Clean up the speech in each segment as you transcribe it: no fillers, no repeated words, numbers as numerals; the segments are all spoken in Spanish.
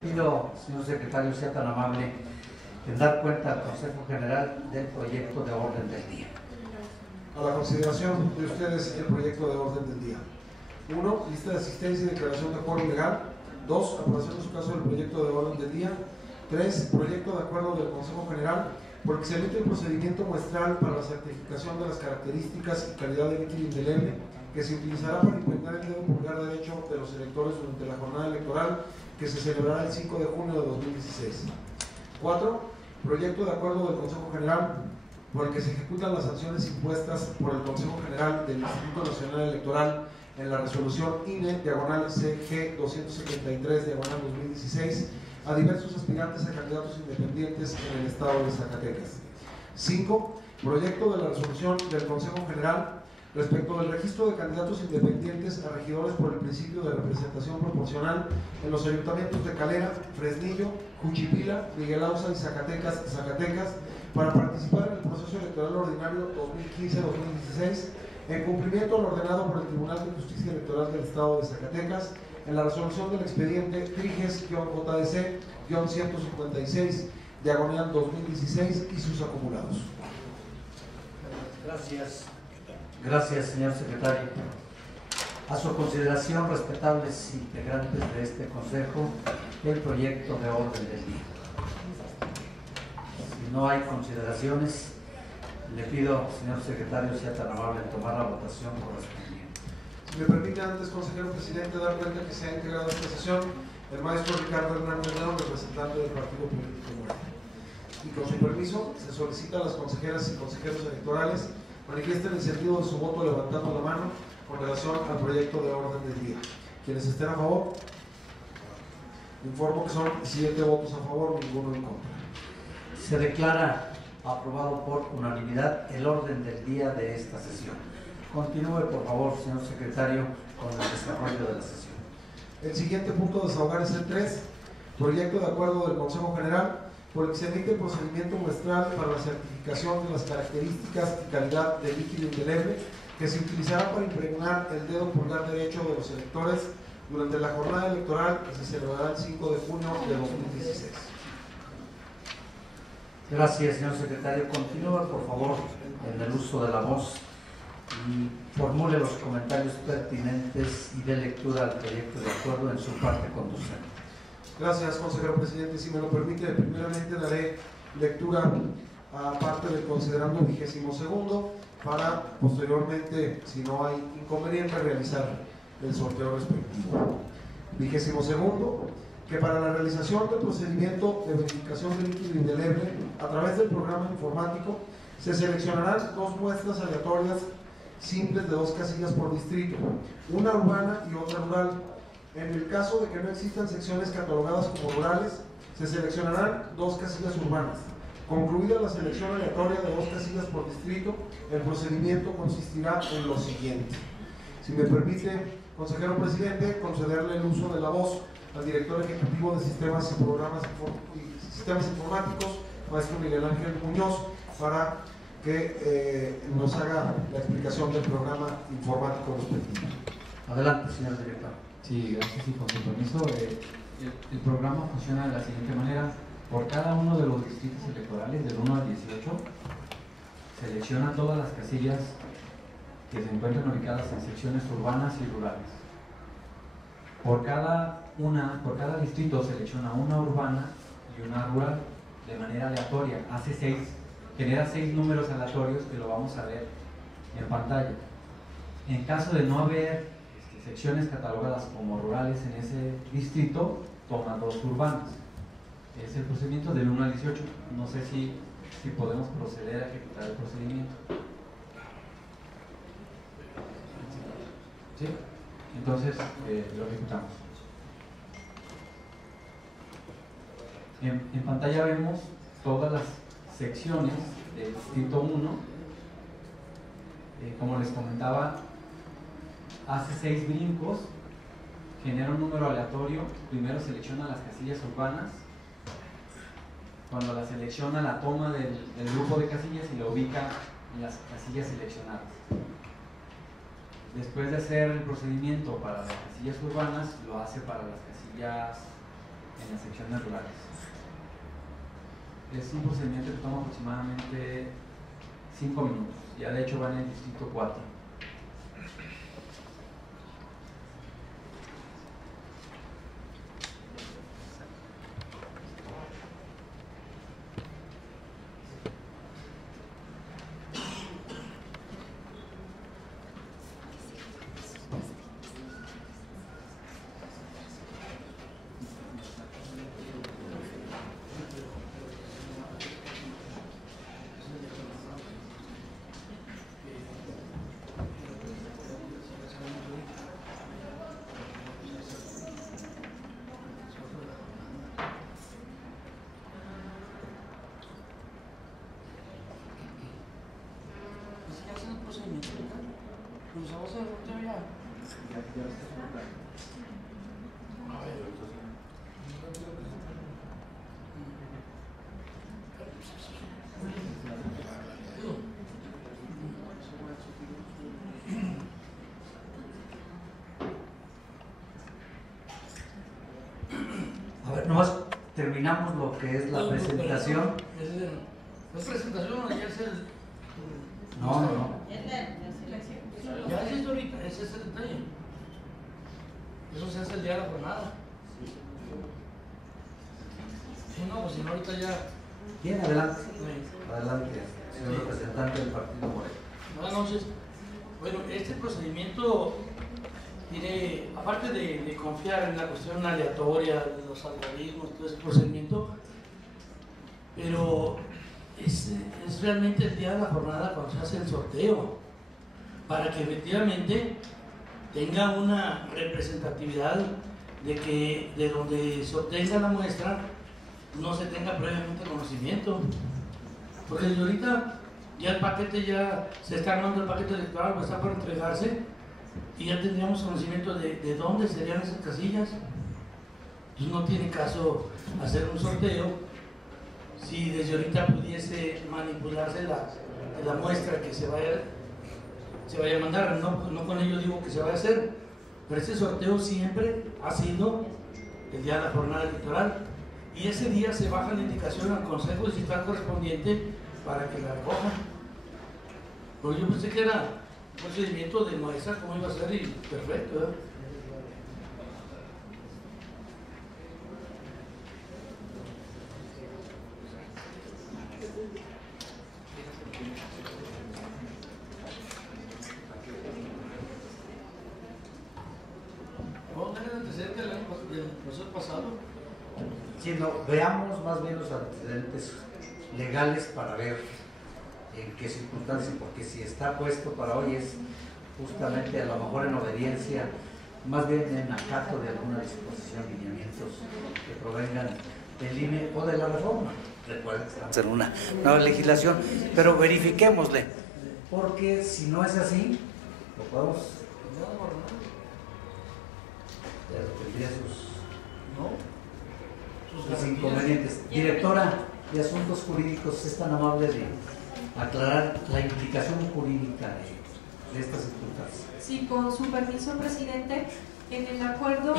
Pido, señor secretario, sea tan amable en dar cuenta al Consejo General del proyecto de orden del día. A la consideración de ustedes el proyecto de orden del día. 1. Lista de asistencia y declaración de quórum legal. 2. Aprobación de su caso del proyecto de orden del día. 3. Proyecto de acuerdo del Consejo General por el que se emite el procedimiento muestral para la certificación de las características y calidad de líquido indeleble que se utilizará para impregnar el dedo pulgar derecho de los electores durante la jornada electoral que se celebrará el 5 de junio de 2016. 4. Proyecto de acuerdo del Consejo General por el que se ejecutan las sanciones impuestas por el Consejo General del Instituto Nacional Electoral en la resolución INE/CG 273/2016 a diversos aspirantes a candidatos independientes en el estado de Zacatecas. 5. Proyecto de la resolución del Consejo General respecto del registro de candidatos independientes a regidores por el principio de representación proporcional en los ayuntamientos de Calera, Fresnillo, Juchipila, Miguel Auza y Zacatecas para participar en el proceso electoral ordinario 2015-2016 en cumplimiento al ordenado por el Tribunal de Justicia Electoral del Estado de Zacatecas en la resolución del expediente Triges-JDC-156/2016 y sus acumulados. Gracias, señor secretario. A su consideración, respetables integrantes de este Consejo, el proyecto de orden del día. Si no hay consideraciones, le pido, señor secretario, sea tan amable en tomar la votación correspondiente. Si me permite, antes, consejero presidente, dar cuenta que se ha integrado a esta sesión el maestro Ricardo Hernández León, representante del Partido Político Morena. Y con su permiso, se solicita a las consejeras y consejeros electorales manifiesten el sentido de su voto levantando la mano con relación al proyecto de orden del día. Quienes estén a favor, informo que son 7 votos a favor, ninguno en contra. Se declara aprobado por unanimidad el orden del día de esta sesión. Continúe, por favor, señor secretario, con el desarrollo de la sesión. El siguiente punto a desahogar es el 3, proyecto de acuerdo del Consejo General por el que se emite el procedimiento muestral para la certificación de las características y calidad del líquido indeleble que se utilizará para impregnar el dedo pulgar derecho de los electores durante la jornada electoral que se celebrará el 5 de junio de 2016. Gracias, señor secretario. Continúe, por favor, en el uso de la voz y formule los comentarios pertinentes y de lectura al proyecto de acuerdo en su parte conducente. Gracias, consejero presidente. Si me lo permite, primeramente daré lectura a parte del considerando 22º para posteriormente, si no hay inconveniente, realizar el sorteo respectivo. 22º, que para la realización del procedimiento de verificación de líquido indeleble a través del programa informático se seleccionarán 2 muestras aleatorias simples de 2 casillas por distrito, una urbana y otra rural. En el caso de que no existan secciones catalogadas como rurales, se seleccionarán 2 casillas urbanas. Concluida la selección aleatoria de 2 casillas por distrito, el procedimiento consistirá en lo siguiente. Si me permite, consejero presidente, concederle el uso de la voz al director ejecutivo de Sistemas y Sistemas Informáticos, maestro Miguel Ángel Muñoz, para que nos haga la explicación del programa informático respectivo. Adelante, señor director. Sí, gracias y con su permiso. El programa funciona de la siguiente manera. Por cada uno de los distritos electorales, del 1 al 18, selecciona todas las casillas que se encuentran ubicadas en secciones urbanas y rurales. Por cada distrito selecciona una urbana y una rural de manera aleatoria. Genera 6 números aleatorios que lo vamos a ver en pantalla. En caso de no haber secciones catalogadas como rurales en ese distrito, toma 2 urbanas. Es el procedimiento del 1 al 18. No sé si podemos proceder a ejecutar el procedimiento. ¿Sí? Entonces, lo ejecutamos. En pantalla vemos todas las secciones del distrito 1. Como les comentaba, hace 6 brincos, genera un número aleatorio. Primero selecciona las casillas urbanas. Cuando la selecciona, la toma del grupo de casillas y la ubica en las casillas seleccionadas. Después de hacer el procedimiento para las casillas urbanas, lo hace para las casillas en las secciones rurales. Es un procedimiento que toma aproximadamente 5 minutos. Ya de hecho va en el distrito 4. A ver, nomás terminamos lo que es la presentación. ¿Es presentación o ya es el...? No. Ya es esto ahorita, ese es el detalle. Eso se hace el día de la jornada. Sí, no, pues si no ahorita ya... Bien, adelante. Sí. Adelante, señor representante del Partido Moreno. Buenas noches. Bueno, este procedimiento tiene, aparte de confiar en la cuestión aleatoria de los algoritmos, todo ese procedimiento, pero es realmente el día de la jornada cuando se hace el sorteo, para que efectivamente tenga una representatividad de que de donde se obtenga la muestra no se tenga previamente conocimiento. Porque desde ahorita ya el paquete ya se está armando, el paquete electoral pues está por entregarse y ya tendríamos conocimiento de dónde serían esas casillas. Pues no tiene caso hacer un sorteo si desde ahorita pudiese manipularse la muestra que se vaya a mandar. No con ello digo que se vaya a hacer, pero ese sorteo siempre ha sido el día de la jornada electoral y ese día se baja la indicación al Consejo Distrital correspondiente para que la recojan. Pero yo pensé que era un procedimiento de muestra, cómo iba a ser, y perfecto, ¿verdad? ¿Vamos a tener antecedentes del proceso pasado? Sí, no, veamos más bien los antecedentes legales para ver en qué circunstancias, porque si está puesto para hoy es justamente a lo mejor en obediencia, más bien en acato de alguna disposición, lineamientos que provengan del INE o de la reforma. Recuerden que estamos en una nueva legislación, pero verifiquémosle, porque si no es así, lo podemos... tendría sus inconvenientes. Directora de Asuntos Jurídicos, ¿es tan amable de aclarar la implicación jurídica de estas circunstancias? Sí, con su permiso, presidente, en el acuerdo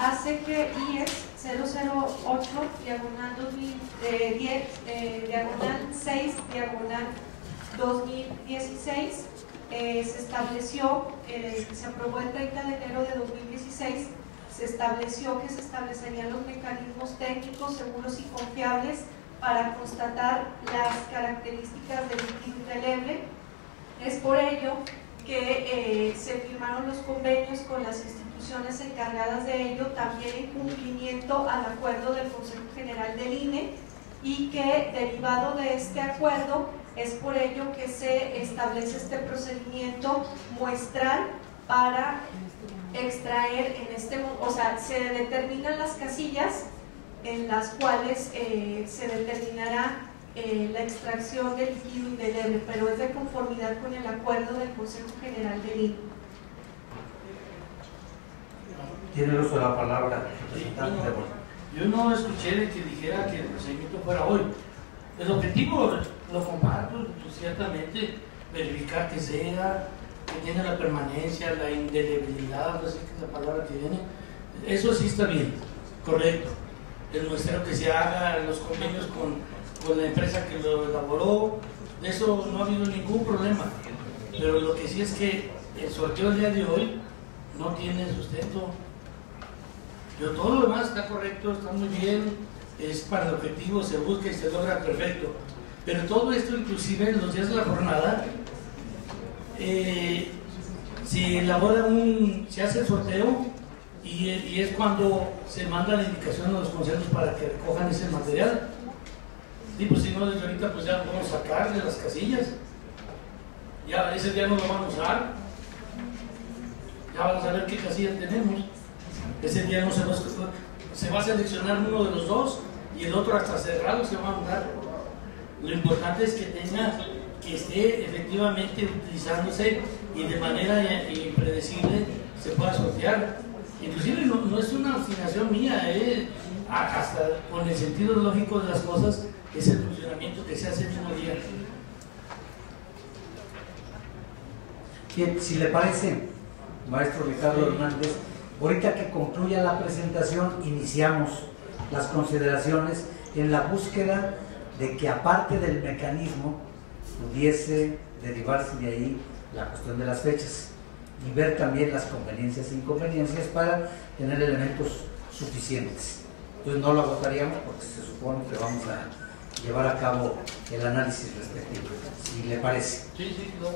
hace que IES 008, diagonal 2010, diagonal 6, diagonal 2016, se estableció, se aprobó el 30 de enero de 2016, se estableció que se establecerían los mecanismos técnicos, seguros y confiables para constatar las características del líquido indeleble. Es por ello que se firmaron los convenios con las instituciones encargadas de ello, también en cumplimiento al acuerdo del Consejo General del INE, y que derivado de este acuerdo es por ello que se establece este procedimiento muestral para extraer o sea, se determinan las casillas en las cuales se determinará la extracción del líquido indeleble, pero es de conformidad con el acuerdo del Consejo General del INE. Tiene el uso de la palabra, representante. Yo no escuché de que dijera que el procedimiento fuera hoy. El objetivo lo comparto, pues, ciertamente, verificar que sea, que tenga la permanencia, la indelebilidad, no sé qué es la palabra que viene. Eso sí está bien, correcto. el muestreo que se haga, los convenios con la empresa que lo elaboró, de eso no ha habido ningún problema. Pero lo que sí es que el sorteo del día de hoy no tiene sustento. Pero todo lo demás está correcto, está muy bien, es para el objetivo, se busca y se logra perfecto. Pero todo esto, inclusive en los días de la jornada, se elabora se hace el sorteo y es cuando se manda la indicación a los consejos para que recojan ese material. Y pues si no, desde ahorita pues ya lo vamos a sacar de las casillas. Ya ese día no lo van a usar. Ya vamos a ver qué casilla tenemos. Ese día no se va a seleccionar uno de los dos y el otro hasta cerrado se va a mandar. Lo importante es que esté efectivamente utilizándose y de manera impredecible se pueda sortear. Inclusive no es una obstinación mía, hasta con el sentido lógico de las cosas es el funcionamiento que se hace el mismo día. Bien, si le parece, maestro Ricardo Hernández, ahorita que concluya la presentación, iniciamos las consideraciones en la búsqueda de que aparte del mecanismo pudiese derivarse de ahí la cuestión de las fechas y ver también las conveniencias e inconveniencias para tener elementos suficientes. Entonces no lo agotaríamos porque se supone que vamos a llevar a cabo el análisis respectivo, si le parece. Sí, no.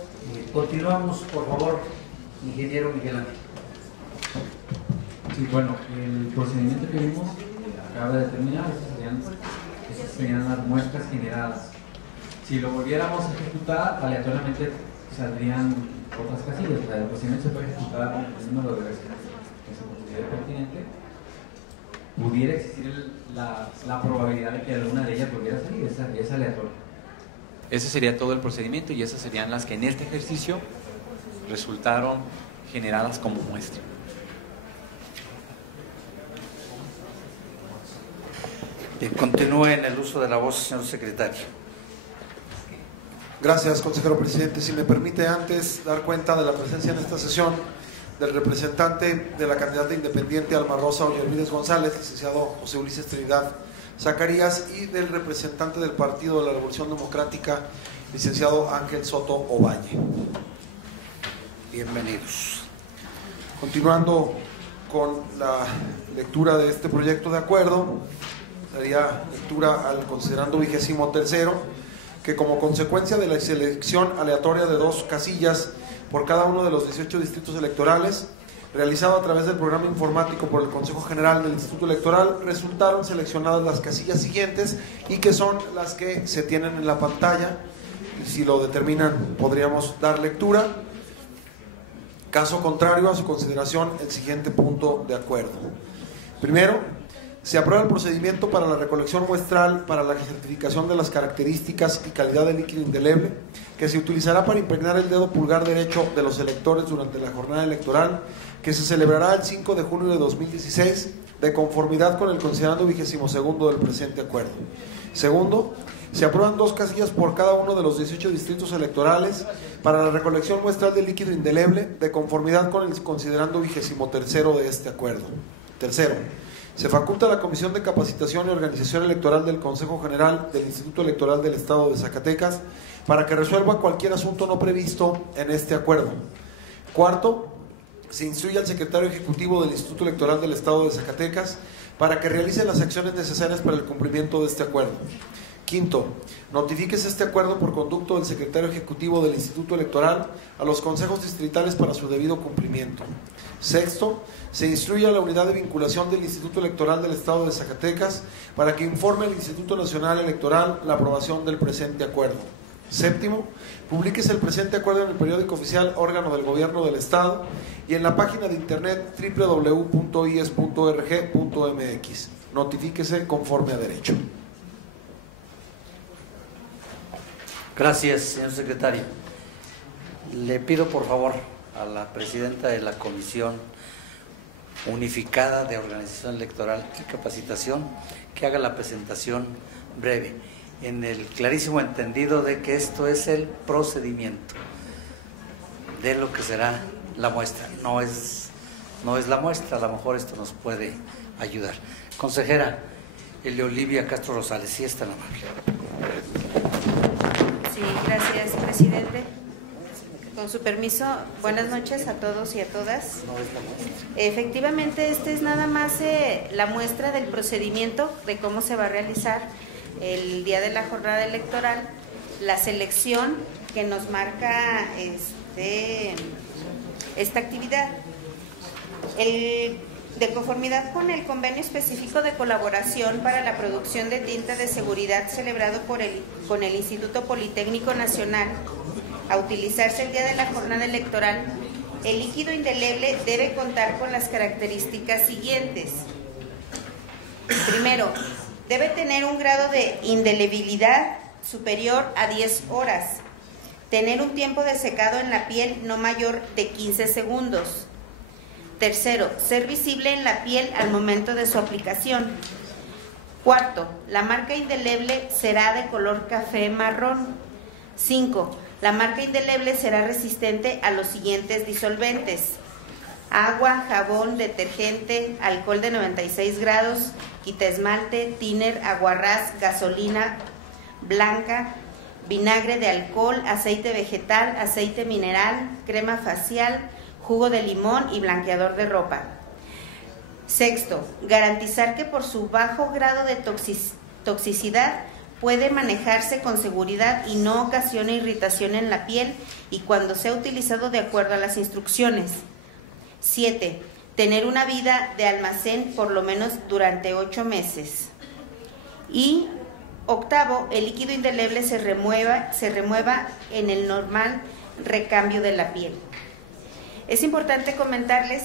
Continuamos, por favor, ingeniero Miguel Ángel. Sí, bueno, el procedimiento que vimos acaba de terminar, esas serían las muestras generadas. Si lo volviéramos a ejecutar, aleatoriamente saldrían otras casillas. O sea, el procedimiento se puede ejecutar el número de veces que se considere pertinente. Pudiera existir la probabilidad de que alguna de ellas volviera a salir, es aleatoria. Ese sería todo el procedimiento y esas serían las que en este ejercicio resultaron generadas como muestra. Bien, continúe en el uso de la voz, señor secretario. Gracias, consejero presidente. Si me permite antes dar cuenta de la presencia en esta sesión del representante de la candidata independiente Alma Rosa Ollervides González, licenciado José Ulises Trinidad Zacarías, y del representante del Partido de la Revolución Democrática, licenciado Ángel Soto Ovalle. Bienvenidos. Continuando con la lectura de este proyecto de acuerdo, daría lectura al considerando 23º, que como consecuencia de la selección aleatoria de 2 casillas por cada uno de los 18 distritos electorales, realizado a través del programa informático por el Consejo General del Instituto Electoral, resultaron seleccionadas las casillas siguientes y que son las que se tienen en la pantalla. Si lo determinan, podríamos dar lectura. Caso contrario a su consideración, el siguiente punto de acuerdo. Primero, se aprueba el procedimiento para la recolección muestral para la certificación de las características y calidad del líquido indeleble que se utilizará para impregnar el dedo pulgar derecho de los electores durante la jornada electoral que se celebrará el 5 de junio de 2016 de conformidad con el considerando 22º del presente acuerdo. Segundo, se aprueban 2 casillas por cada uno de los 18 distritos electorales para la recolección muestral del líquido indeleble de conformidad con el considerando 23º de este acuerdo. Tercero, se faculta a la Comisión de Capacitación y Organización Electoral del Consejo General del Instituto Electoral del Estado de Zacatecas para que resuelva cualquier asunto no previsto en este acuerdo. Cuarto, se instruye al secretario ejecutivo del Instituto Electoral del Estado de Zacatecas para que realice las acciones necesarias para el cumplimiento de este acuerdo. Quinto, notifíquese este acuerdo por conducto del secretario ejecutivo del Instituto Electoral a los consejos distritales para su debido cumplimiento. Sexto, se instruye a la unidad de vinculación del Instituto Electoral del Estado de Zacatecas para que informe al Instituto Nacional Electoral la aprobación del presente acuerdo. Séptimo, publíquese el presente acuerdo en el periódico oficial órgano del Gobierno del Estado y en la página de internet www.ies.org.mx. Notifíquese conforme a derecho. Gracias, señor secretario. Le pido por favor a la presidenta de la Comisión Unificada de Organización Electoral y Capacitación que haga la presentación breve, en el clarísimo entendido de que esto es el procedimiento de lo que será la muestra. No es la muestra, a lo mejor esto nos puede ayudar. Consejera, Eleolivia Castro Rosales, si es tan amable. Sí, gracias, presidente. Con su permiso, buenas noches a todos y a todas. Efectivamente, esta es nada más la muestra del procedimiento de cómo se va a realizar el día de la jornada electoral, la selección que nos marca esta actividad. De conformidad con el convenio específico de colaboración para la producción de tinta de seguridad celebrado con el Instituto Politécnico Nacional, a utilizarse el día de la jornada electoral, el líquido indeleble debe contar con las características siguientes. Primero, debe tener un grado de indelebilidad superior a 10 horas, tener un tiempo de secado en la piel no mayor de 15 segundos. Tercero, ser visible en la piel al momento de su aplicación. Cuarto, la marca indeleble será de color café marrón. 5. La marca indeleble será resistente a los siguientes disolventes: agua, jabón, detergente, alcohol de 96 grados, quitaesmalte, thinner, aguarrás, gasolina blanca, vinagre de alcohol, aceite vegetal, aceite mineral, crema facial, jugo de limón y blanqueador de ropa. Sexto, garantizar que por su bajo grado de toxicidad puede manejarse con seguridad y no ocasiona irritación en la piel y cuando sea utilizado de acuerdo a las instrucciones. 7. Tener una vida de almacén por lo menos durante 8 meses. Y octavo, el líquido indeleble se remueva en el normal recambio de la piel. Es importante comentarles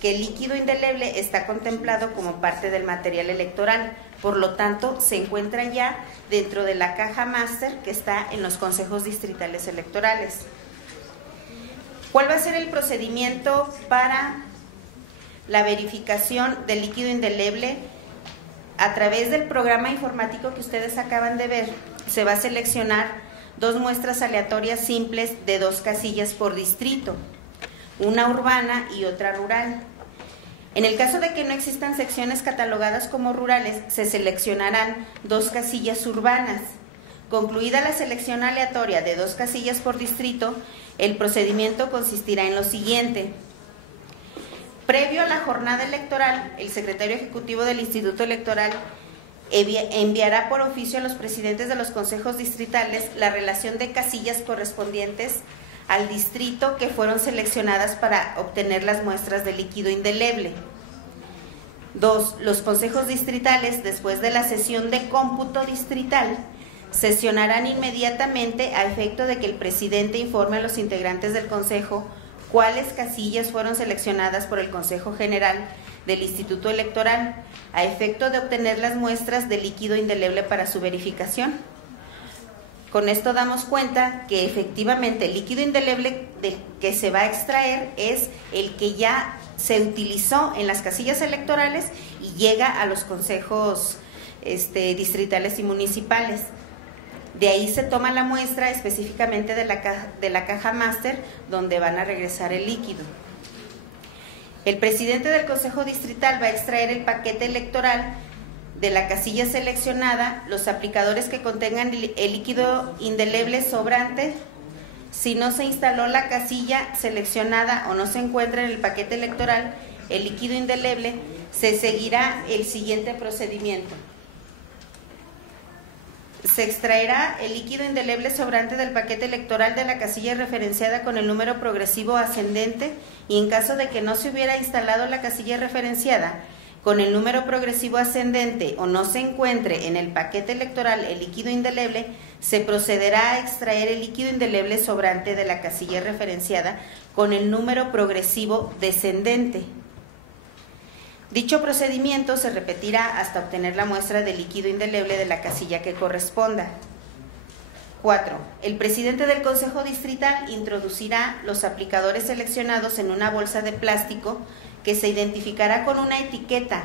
que el líquido indeleble está contemplado como parte del material electoral, por lo tanto se encuentra ya dentro de la caja máster que está en los consejos distritales electorales. ¿Cuál va a ser el procedimiento para la verificación del líquido indeleble? A través del programa informático que ustedes acaban de ver, se va a seleccionar 2 muestras aleatorias simples de 2 casillas por distrito, una urbana y otra rural. En el caso de que no existan secciones catalogadas como rurales, se seleccionarán 2 casillas urbanas. Concluida la selección aleatoria de 2 casillas por distrito, el procedimiento consistirá en lo siguiente. Previo a la jornada electoral, el secretario ejecutivo del Instituto Electoral enviará por oficio a los presidentes de los consejos distritales la relación de casillas correspondientes al distrito que fueron seleccionadas para obtener las muestras de líquido indeleble. 2. Los consejos distritales, después de la sesión de cómputo distrital, sesionarán inmediatamente a efecto de que el presidente informe a los integrantes del consejo cuáles casillas fueron seleccionadas por el Consejo General del Instituto Electoral, a efecto de obtener las muestras de líquido indeleble para su verificación. Con esto damos cuenta que efectivamente el líquido indeleble del que se va a extraer es el que ya se utilizó en las casillas electorales y llega a los consejos distritales y municipales. De ahí se toma la muestra específicamente de la caja máster donde van a regresar el líquido. El presidente del consejo distrital va a extraer el paquete electoral de la casilla seleccionada, los aplicadores que contengan el líquido indeleble sobrante. Si no se instaló la casilla seleccionada o no se encuentra en el paquete electoral el líquido indeleble, se seguirá el siguiente procedimiento. Se extraerá el líquido indeleble sobrante del paquete electoral de la casilla referenciada con el número progresivo ascendente y en caso de que no se hubiera instalado la casilla referenciada con el número progresivo ascendente o no se encuentre en el paquete electoral el líquido indeleble, se procederá a extraer el líquido indeleble sobrante de la casilla referenciada con el número progresivo descendente. Dicho procedimiento se repetirá hasta obtener la muestra de líquido indeleble de la casilla que corresponda. 4. El presidente del Consejo Distrital introducirá los aplicadores seleccionados en una bolsa de plástico que se identificará con una etiqueta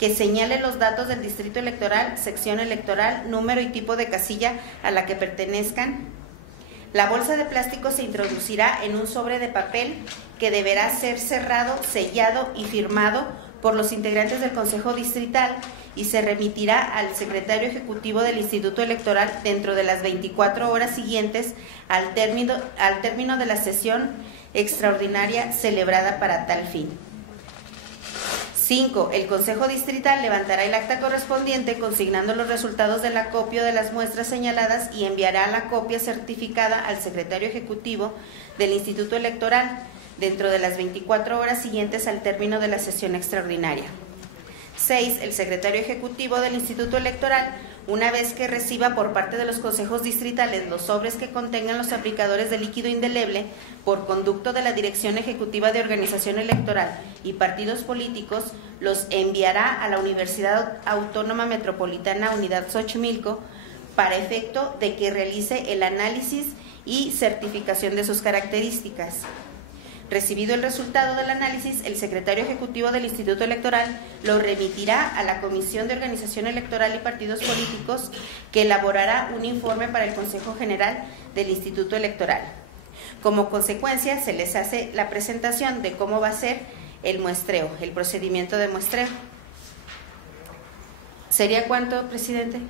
que señale los datos del distrito electoral, sección electoral, número y tipo de casilla a la que pertenezcan. La bolsa de plástico se introducirá en un sobre de papel que deberá ser cerrado, sellado y firmado por los integrantes del Consejo Distrital y se remitirá al secretario ejecutivo del Instituto Electoral dentro de las 24 horas siguientes al término de la sesión extraordinaria celebrada para tal fin. 5. El Consejo Distrital levantará el acta correspondiente consignando los resultados del acopio de las muestras señaladas y enviará la copia certificada al secretario ejecutivo del Instituto Electoral dentro de las 24 horas siguientes al término de la sesión extraordinaria. 6. El secretario ejecutivo del Instituto Electoral, una vez que reciba por parte de los consejos distritales los sobres que contengan los aplicadores de líquido indeleble, por conducto de la Dirección Ejecutiva de Organización Electoral y partidos políticos, los enviará a la Universidad Autónoma Metropolitana Unidad Xochimilco para efecto de que realice el análisis y certificación de sus características. Recibido el resultado del análisis, el secretario ejecutivo del Instituto Electoral lo remitirá a la Comisión de Organización Electoral y Partidos Políticos, que elaborará un informe para el Consejo General del Instituto Electoral. Como consecuencia, se les hace la presentación de cómo va a ser el muestreo, el procedimiento de muestreo. ¿Sería cuánto, presidente?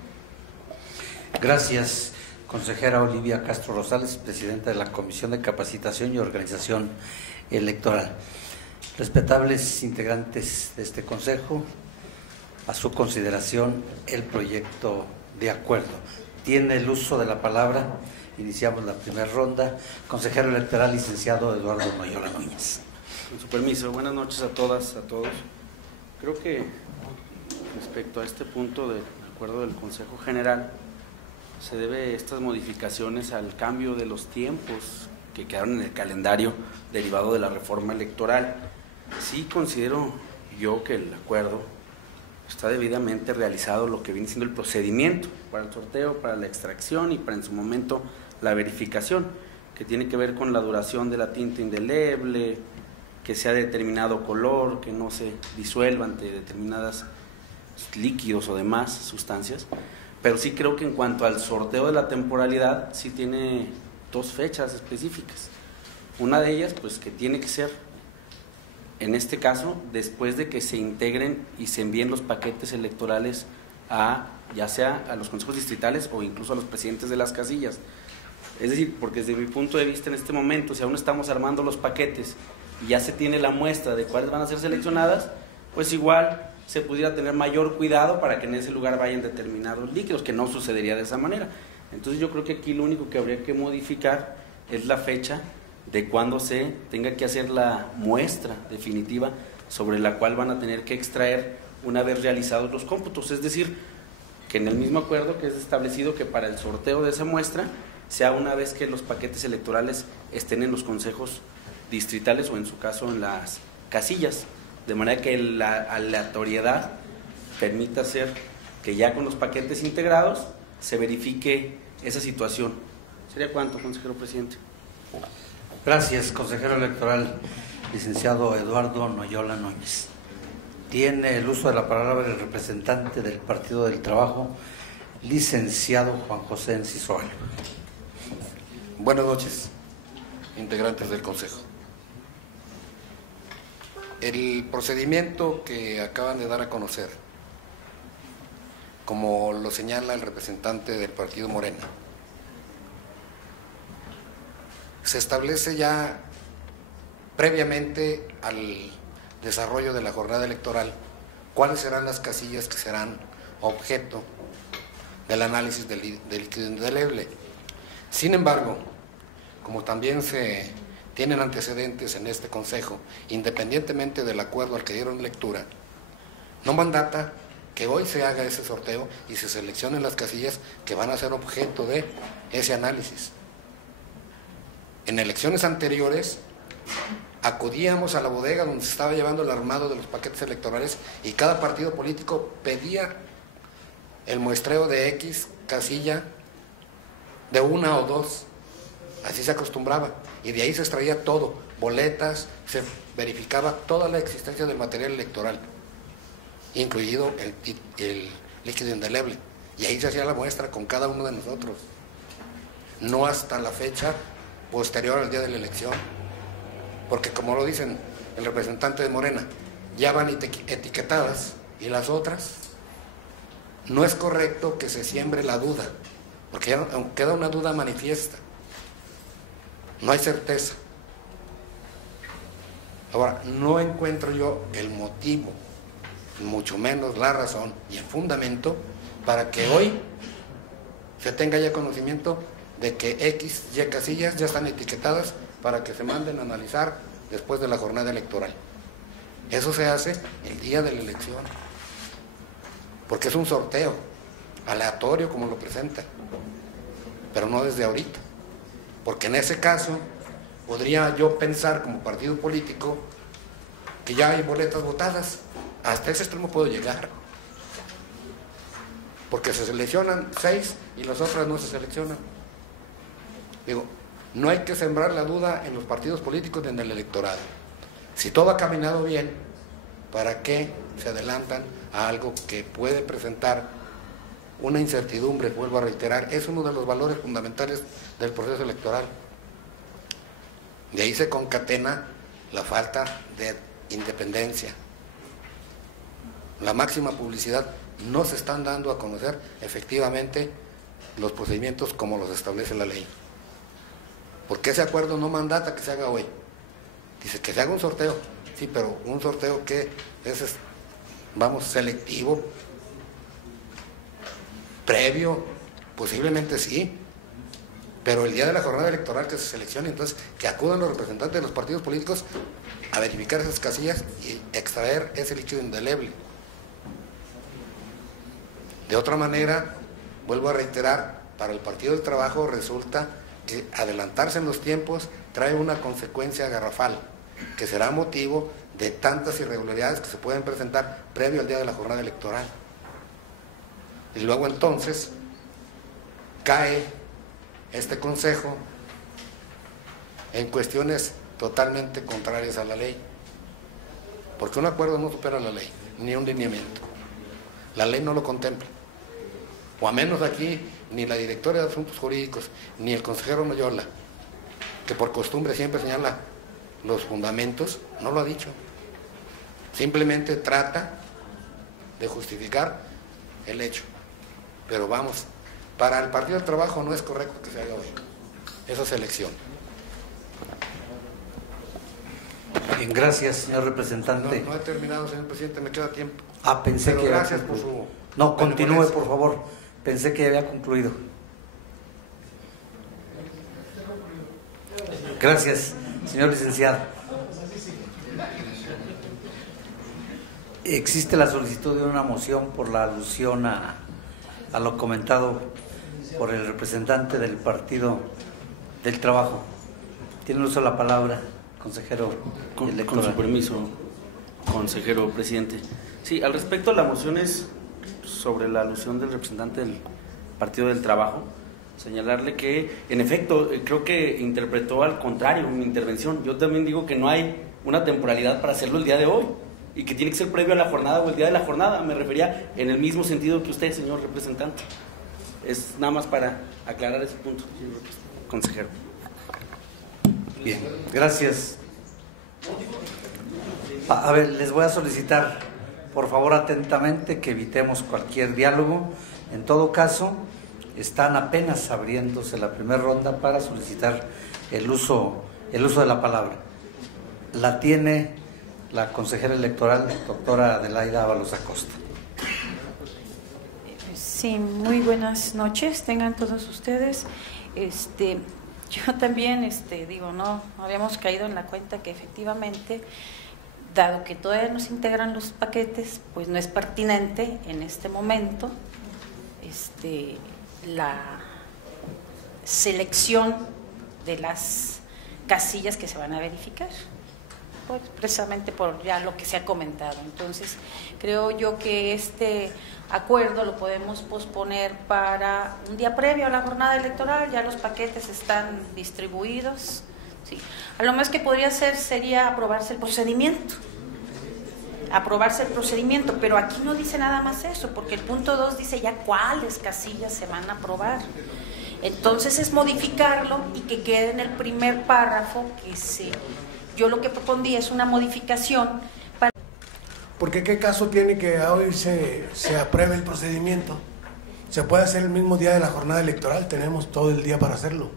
Gracias, consejera Olivia Castro Rosales, presidenta de la Comisión de Capacitación y Organización Electoral. Respetables integrantes de este consejo, a su consideración el proyecto de acuerdo. Tiene el uso de la palabra. Iniciamos la primera ronda. Consejero electoral, licenciado Eduardo Noyola Núñez. Con su permiso, buenas noches a todas, a todos. Creo que respecto a este punto del acuerdo del Consejo General, se debe estas modificaciones al cambio de los tiempos que quedaron en el calendario derivado de la reforma electoral. Sí considero yo que el acuerdo está debidamente realizado lo que viene siendo el procedimiento para el sorteo, para la extracción y para en su momento la verificación, que tiene que ver con la duración de la tinta indeleble, que sea de determinado color, que no se disuelva ante determinados líquidos o demás sustancias. Pero sí creo que en cuanto al sorteo de la temporalidad, sí tiene dos fechas específicas. Una de ellas, pues que tiene que ser, en este caso, después de que se integren y se envíen los paquetes electorales ya sea a los consejos distritales o incluso a los presidentes de las casillas. Es decir, porque desde mi punto de vista en este momento, si aún estamos armando los paquetes y ya se tiene la muestra de cuáles van a ser seleccionadas, pues igual se pudiera tener mayor cuidado para que en ese lugar vayan determinados líquidos, que no sucedería de esa manera. Entonces yo creo que aquí lo único que habría que modificar es la fecha de cuándo se tenga que hacer la muestra definitiva sobre la cual van a tener que extraer una vez realizados los cómputos. Es decir, que en el mismo acuerdo que es establecido que para el sorteo de esa muestra sea una vez que los paquetes electorales estén en los consejos distritales o en su caso en las casillas, de manera que la aleatoriedad permita ser que ya con los paquetes integrados se verifique esa situación. ¿Sería cuánto, consejero presidente? Gracias, consejero electoral, licenciado Eduardo Noyola Núñez. Tiene el uso de la palabra el representante del Partido del Trabajo, licenciado Juan José Enciso Alba. Buenas noches, integrantes del Consejo. El procedimiento que acaban de dar a conocer, como lo señala el representante del Partido Morena, se establece ya previamente al desarrollo de la jornada electoral cuáles serán las casillas que serán objeto del análisis del líquido indeleble. Sin embargo, como también se tienen antecedentes en este Consejo, independientemente del acuerdo al que dieron lectura, no mandata que hoy se haga ese sorteo y se seleccionen las casillas que van a ser objeto de ese análisis. En elecciones anteriores acudíamos a la bodega donde se estaba llevando el armado de los paquetes electorales y cada partido político pedía el muestreo de X casilla de una o dos. Así se acostumbraba y de ahí se extraía todo, boletas, se verificaba toda la existencia del material electoral, incluido el líquido indeleble, y ahí se hacía la muestra con cada uno de nosotros, no hasta la fecha posterior al día de la elección, porque como lo dicen el representante de Morena, ya van etiquetadas y las otras no es correcto que se siembre la duda, porque ya queda una duda manifiesta, no hay certeza. Ahora, no encuentro yo el motivo, mucho menos la razón y el fundamento para que hoy se tenga ya conocimiento de que X, Y casillas ya están etiquetadas para que se manden a analizar después de la jornada electoral. Eso se hace el día de la elección, porque es un sorteo aleatorio como lo presentan, pero no desde ahorita, porque en ese caso podría yo pensar como partido político que ya hay boletas votadas. Hasta ese extremo puedo llegar, porque se seleccionan 6 y las otras no se seleccionan. Digo, no hay que sembrar la duda en los partidos políticos ni en el electorado. Si todo ha caminado bien, ¿para qué se adelantan a algo que puede presentar una incertidumbre? Vuelvo a reiterar, es uno de los valores fundamentales del proceso electoral. De ahí se concatena la falta de independencia. La máxima publicidad, no se están dando a conocer efectivamente los procedimientos como los establece la ley. Porque ese acuerdo no mandata que se haga hoy. Dice que se haga un sorteo, sí, pero un sorteo que es, vamos, selectivo, previo, posiblemente sí, pero el día de la jornada electoral que se seleccione, entonces que acudan los representantes de los partidos políticos a verificar esas casillas y extraer ese líquido indeleble. De otra manera, vuelvo a reiterar, para el Partido del Trabajo resulta que adelantarse en los tiempos trae una consecuencia garrafal, que será motivo de tantas irregularidades que se pueden presentar previo al día de la jornada electoral. Y luego entonces cae este consejo en cuestiones totalmente contrarias a la ley, porque un acuerdo no supera la ley, ni un lineamiento. La ley no lo contempla, o a menos aquí ni la directora de Asuntos Jurídicos, ni el consejero Noyola, que por costumbre siempre señala los fundamentos, no lo ha dicho. Simplemente trata de justificar el hecho. Pero vamos, para el Partido del Trabajo no es correcto que se haga hoy esa selección. Bien, gracias, señor representante. No he terminado, señor presidente, me queda tiempo. Pensé pero que... gracias por su... No, continúe, por favor. Pensé que había concluido. Gracias, señor licenciado. Existe la solicitud de una moción por la alusión a lo comentado por el representante del Partido del Trabajo. Tiene uso la palabra, consejero electoral. Con su permiso, consejero presidente. Sí, al respecto, la moción es sobre la alusión del representante del Partido del Trabajo. Señalarle que, en efecto, creo que interpretó al contrario mi intervención. Yo también digo que no hay una temporalidad para hacerlo el día de hoy y que tiene que ser previo a la jornada o el día de la jornada. Me refería en el mismo sentido que usted, señor representante. Es nada más para aclarar ese punto, señor consejero. Bien, gracias. A ver, les voy a solicitar, por favor, atentamente, que evitemos cualquier diálogo. En todo caso, están apenas abriéndose la primera ronda para solicitar el uso de la palabra. La tiene la consejera electoral, doctora Adelaida Ábalos Acosta. Sí, muy buenas noches, tengan todos ustedes. Yo también, no habíamos caído en la cuenta que efectivamente, dado que todavía no se integran los paquetes, pues no es pertinente en este momento la selección de las casillas que se van a verificar, pues precisamente por ya lo que se ha comentado. Entonces, creo yo que este acuerdo lo podemos posponer para un día previo a la jornada electoral. Ya los paquetes están distribuidos, ¿sí? A lo más que podría hacer sería aprobarse el procedimiento, pero aquí no dice nada más eso, porque el punto 2 dice ya cuáles casillas se van a aprobar. Entonces es modificarlo y que quede en el primer párrafo yo lo que propondría es una modificación para... Porque ¿qué caso tiene que hoy se apruebe el procedimiento? Se puede hacer el mismo día de la jornada electoral, tenemos todo el día para hacerlo.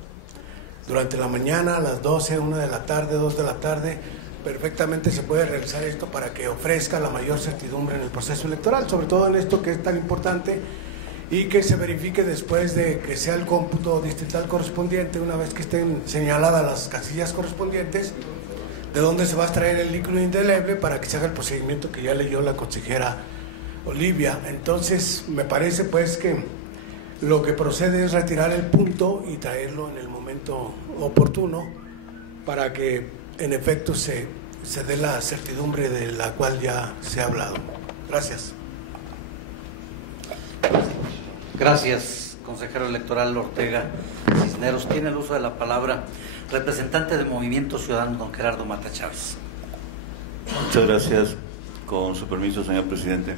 Durante la mañana, a las 12, 1 de la tarde, 2 de la tarde, perfectamente se puede realizar esto para que ofrezca la mayor certidumbre en el proceso electoral, sobre todo en esto que es tan importante, y que se verifique después de que sea el cómputo distrital correspondiente, una vez que estén señaladas las casillas correspondientes, de dónde se va a extraer el líquido indeleble para que se haga el procedimiento que ya leyó la consejera Olivia. Entonces, me parece pues que lo que procede es retirar el punto y traerlo en el momento oportuno para que en efecto se dé la certidumbre de la cual ya se ha hablado. Gracias. Gracias, consejero electoral Ortega Cisneros. Tiene el uso de la palabra representante del Movimiento Ciudadano, don Gerardo Mata Chávez. Muchas gracias. Con su permiso, señor presidente.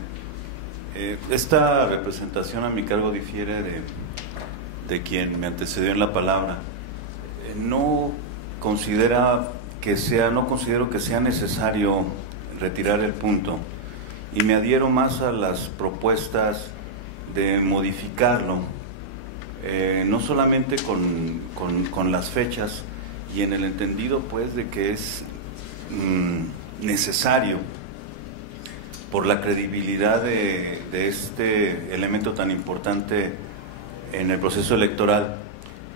Esta representación a mi cargo difiere de quien me antecedió en la palabra. No considero que sea necesario retirar el punto y me adhiero más a las propuestas de modificarlo, no solamente con las fechas y en el entendido pues de que es necesario por la credibilidad de este elemento tan importante en el proceso electoral,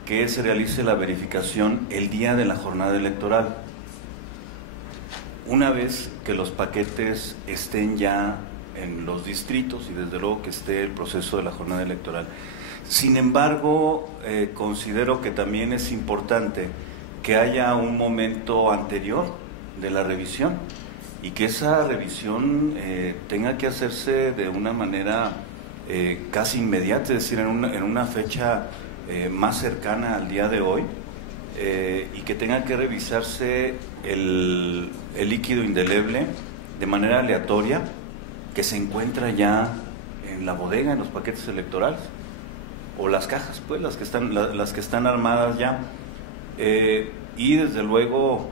que se realice la verificación el día de la jornada electoral, una vez que los paquetes estén ya en los distritos y desde luego que esté el proceso de la jornada electoral. Sin embargo, considero que también es importante que haya un momento anterior de la revisión y que esa revisión tenga que hacerse de una manera casi inmediata, es decir, en una fecha más cercana al día de hoy, y que tenga que revisarse el líquido indeleble de manera aleatoria que se encuentra ya en la bodega, en los paquetes electorales, o las cajas, pues, las que están armadas ya, y desde luego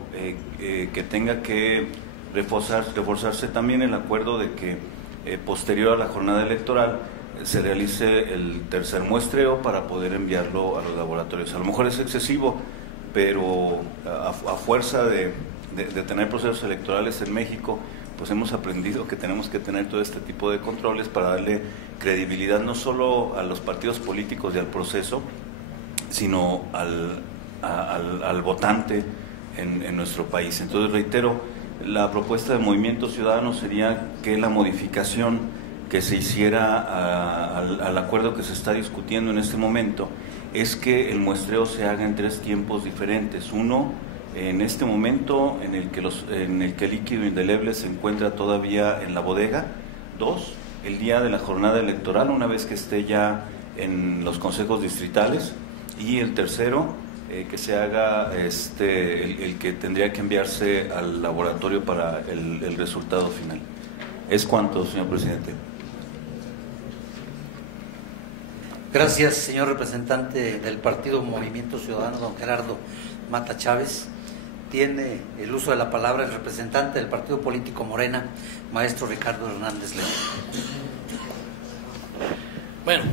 que tenga que reforzarse también el acuerdo de que posterior a la jornada electoral se realice el tercer muestreo para poder enviarlo a los laboratorios. A lo mejor es excesivo, pero a fuerza de tener procesos electorales en México, pues hemos aprendido que tenemos que tener todo este tipo de controles para darle credibilidad no solo a los partidos políticos y al proceso, sino al votante en nuestro país. Entonces, reitero, la propuesta del Movimiento Ciudadano sería que la modificación que se hiciera al acuerdo que se está discutiendo en este momento es que el muestreo se haga en 3 tiempos diferentes. Uno, en este momento en el que el líquido indeleble se encuentra todavía en la bodega. 2, el día de la jornada electoral, una vez que esté ya en los consejos distritales. Y el tercero, que se haga el que tendría que enviarse al laboratorio para el resultado final. ¿Es cuánto, señor presidente? Gracias, señor representante del Partido Movimiento Ciudadano, don Gerardo Mata Chávez. Tiene el uso de la palabra el representante del Partido Político Morena, maestro Ricardo Hernández León. Bueno,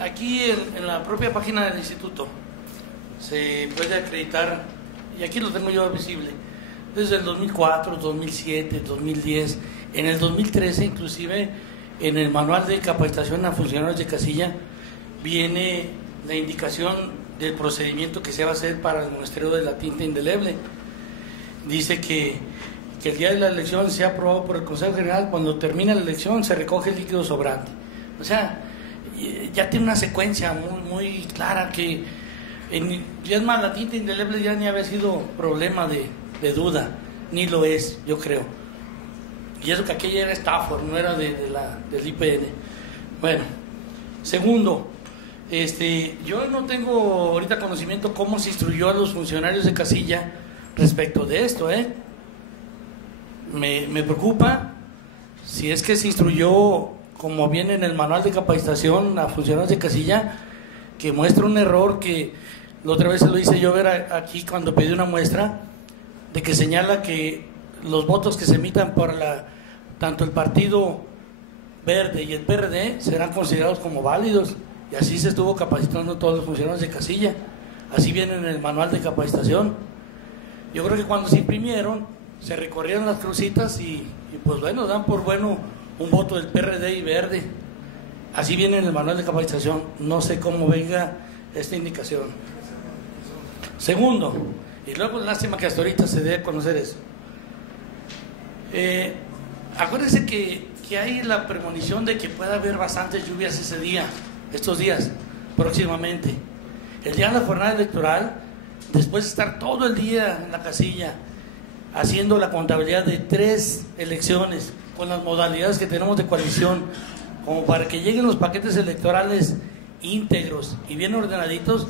aquí en la propia página del instituto se puede acreditar, y aquí lo tengo yo visible, desde el 2004, 2007, 2010, en el 2013 inclusive, en el manual de capacitación a funcionarios de casilla viene la indicación del procedimiento que se va a hacer para el muestreo de la tinta indeleble. Dice que el día de la elección sea aprobado por el Consejo General, cuando termine la elección se recoge el líquido sobrante. O sea, ya tiene una secuencia muy clara que, y es más, la tinta indeleble ya ni había sido problema de duda, ni lo es, yo creo. Y eso que aquella era Stafford, no era del IPN. Bueno, segundo, yo no tengo ahorita conocimiento cómo se instruyó a los funcionarios de casilla respecto de esto, Me preocupa si es que se instruyó como viene en el manual de capacitación a funcionarios de casilla, que muestra un error que la otra vez se lo hice yo ver aquí cuando pedí una muestra, de que señala que los votos que se emitan tanto el Partido Verde y el PRD serán considerados como válidos, y así se estuvo capacitando todos los funcionarios de casilla, así viene en el manual de capacitación. Yo creo que cuando se imprimieron, se recorrieron las crucitas y pues bueno, dan por bueno un voto del PRD y Verde, así viene en el manual de capacitación, no sé cómo venga esta indicación. Segundo, y luego lástima que hasta ahorita se debe conocer eso, acuérdense que hay la premonición de que pueda haber bastantes lluvias ese día, estos días, próximamente. El día de la jornada electoral, después de estar todo el día en la casilla, haciendo la contabilidad de 3 elecciones, con las modalidades que tenemos de coalición, como para que lleguen los paquetes electorales íntegros y bien ordenaditos,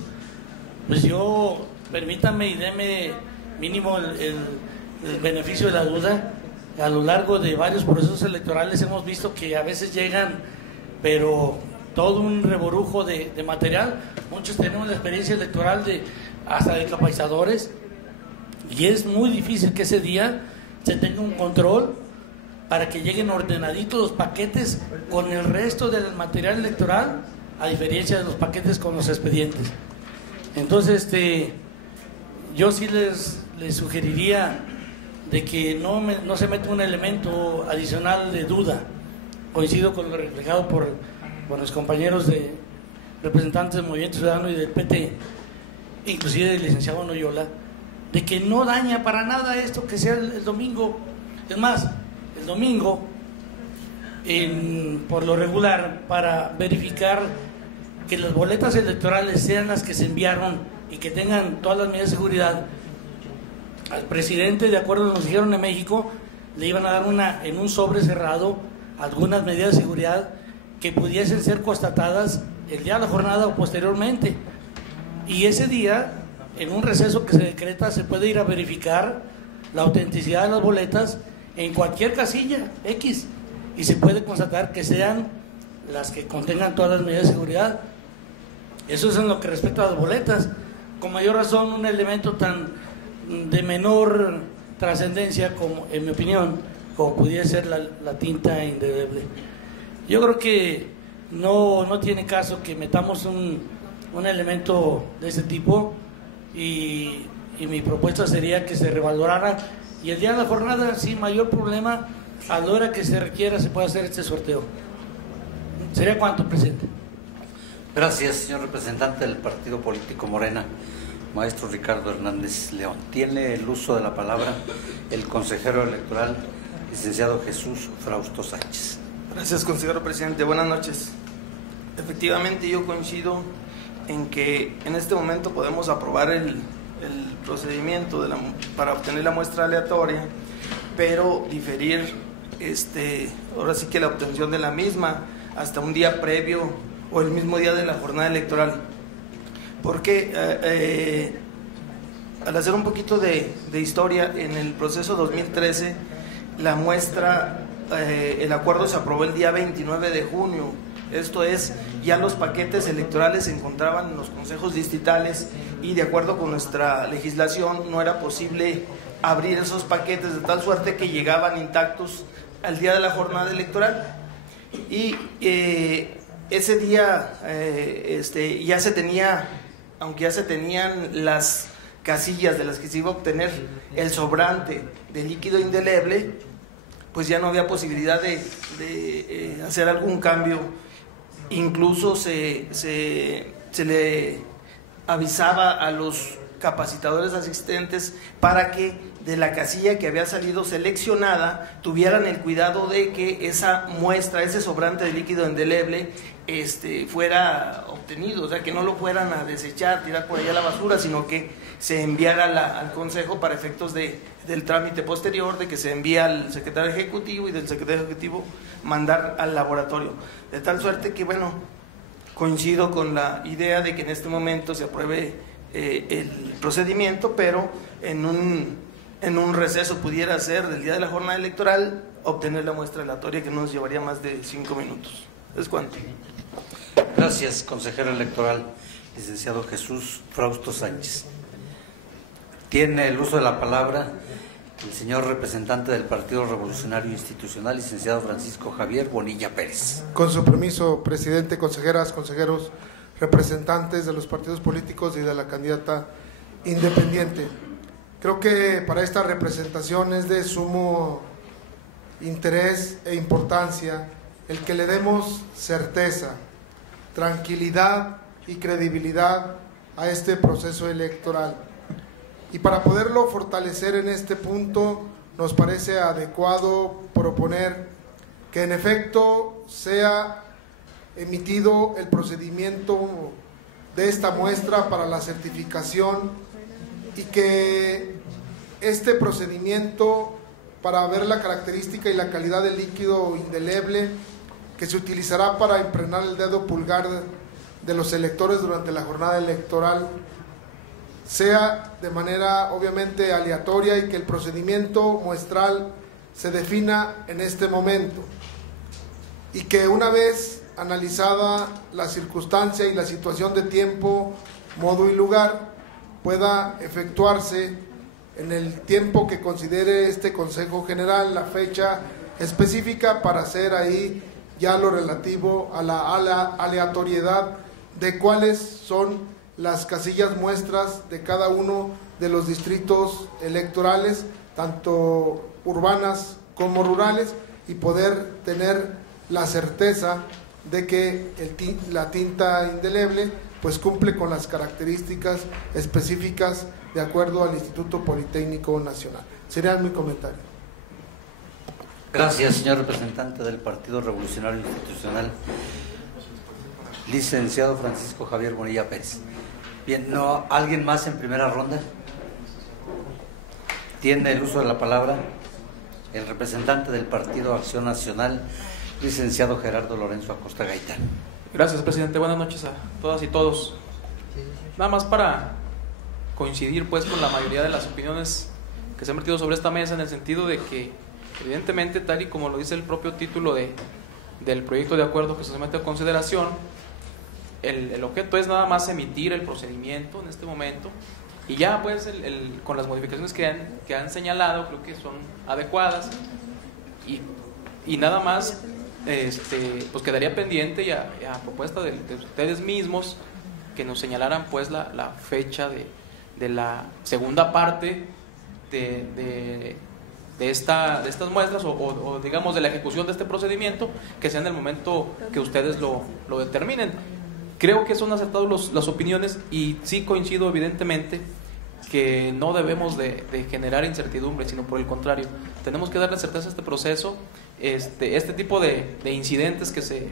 pues yo, permítanme y déme mínimo el beneficio de la duda. A lo largo de varios procesos electorales hemos visto que a veces llegan, pero todo un reborujo de material. Muchos tenemos la experiencia electoral hasta de capacitadores, y es muy difícil que ese día se tenga un control para que lleguen ordenaditos los paquetes con el resto del material electoral, a diferencia de los paquetes con los expedientes. Entonces, yo sí les sugeriría de que no se mete un elemento adicional de duda. Coincido con lo reflejado por los compañeros de representantes del Movimiento Ciudadano y del PT, inclusive del licenciado Noyola, de que no daña para nada esto que sea el domingo. Es más, el domingo, por lo regular, para verificar que las boletas electorales sean las que se enviaron y que tengan todas las medidas de seguridad, al presidente, de acuerdo a lo que nos dijeron en México, le iban a dar en un sobre cerrado algunas medidas de seguridad que pudiesen ser constatadas el día de la jornada o posteriormente. Y ese día, en un receso que se decreta, se puede ir a verificar la autenticidad de las boletas en cualquier casilla X, y se puede constatar que sean las que contengan todas las medidas de seguridad. Eso es en lo que respecta a las boletas. Con mayor razón, un elemento tan de menor trascendencia, como en mi opinión, como pudiera ser la tinta indeleble. Yo creo que no tiene caso que metamos un elemento de ese tipo, y mi propuesta sería que se revalorara, y el día de la jornada, sin mayor problema, a la hora que se requiera, se puede hacer este sorteo. ¿Sería cuánto, presidente? Gracias, señor representante del partido político Morena, maestro Ricardo Hernández León. Tiene el uso de la palabra el consejero electoral, licenciado Jesús Frausto Sánchez. Gracias, consejero presidente. Buenas noches. Efectivamente, yo coincido en que en este momento podemos aprobar el procedimiento para obtener la muestra aleatoria, pero diferir ahora sí que la obtención de la misma hasta un día previo o el mismo día de la jornada electoral. Porque al hacer un poquito de historia, en el proceso 2013, la muestra, el acuerdo se aprobó el día 29 de junio. Esto es, ya los paquetes electorales se encontraban en los consejos distritales, y de acuerdo con nuestra legislación no era posible abrir esos paquetes, de tal suerte que llegaban intactos al día de la jornada electoral. Y ese día ya se tenía, aunque ya se tenían las casillas de las que se iba a obtener el sobrante de líquido indeleble, pues ya no había posibilidad de hacer algún cambio. Incluso se le avisaba a los capacitadores asistentes para que de la casilla que había salido seleccionada tuvieran el cuidado de que esa muestra, ese sobrante de líquido indeleble fuera obtenido, o sea, que no lo fueran a desechar, tirar por allá a la basura, sino que se enviara al consejo para efectos del trámite posterior, de que se envía al secretario ejecutivo y del secretario ejecutivo mandar al laboratorio. De tal suerte que, bueno, coincido con la idea de que en este momento se apruebe el procedimiento, pero en un receso pudiera ser del día de la jornada electoral obtener la muestra aleatoria, que no nos llevaría más de 5 minutos. ¿Es cuánto? Gracias, consejero electoral, licenciado Jesús Frausto Sánchez. Tiene el uso de la palabra el señor representante del Partido Revolucionario Institucional, licenciado Francisco Javier Bonilla Pérez. Con su permiso, presidente, consejeras, consejeros, representantes de los partidos políticos y de la candidata independiente. Creo que para esta representación es de sumo interés e importancia el que le demos certeza, tranquilidad y credibilidad a este proceso electoral. Y para poderlo fortalecer en este punto, nos parece adecuado proponer que en efecto sea emitido el procedimiento de esta muestra para la certificación y que este procedimiento para ver la característica y la calidad del líquido indeleble que se utilizará para impregnar el dedo pulgar de los electores durante la jornada electoral sea de manera obviamente aleatoria y que el procedimiento muestral se defina en este momento y que una vez analizada la circunstancia y la situación de tiempo, modo y lugar, pueda efectuarse en el tiempo que considere este Consejo General, la fecha específica para hacer ahí ya lo relativo a la aleatoriedad de cuáles son las casillas muestras de cada uno de los distritos electorales, tanto urbanas como rurales, y poder tener la certeza de que la tinta indeleble pues cumple con las características específicas de acuerdo al Instituto Politécnico Nacional. Sería mi comentario. Gracias, señor representante del Partido Revolucionario Institucional, licenciado Francisco Javier Bonilla Pérez. Bien, ¿no? ¿Alguien más en primera ronda? Tiene el uso de la palabra el representante del Partido Acción Nacional, licenciado Gerardo Lorenzo Acosta Gaitán. Gracias, presidente. Buenas noches a todas y todos. Nada más para coincidir pues con la mayoría de las opiniones que se han vertido sobre esta mesa, en el sentido de que evidentemente, tal y como lo dice el propio título del proyecto de acuerdo que se somete a consideración, el objeto es nada más emitir el procedimiento en este momento, y ya pues con las modificaciones que han señalado, creo que son adecuadas, y nada más pues quedaría pendiente y a propuesta de ustedes mismos que nos señalaran pues la fecha de la segunda parte de estas muestras o digamos de la ejecución de este procedimiento, que sea en el momento que ustedes lo determinen. Creo que son acertadas las opiniones, y sí coincido evidentemente que no debemos de generar incertidumbre, sino por el contrario, tenemos que darle certeza a este proceso. Este tipo de incidentes que se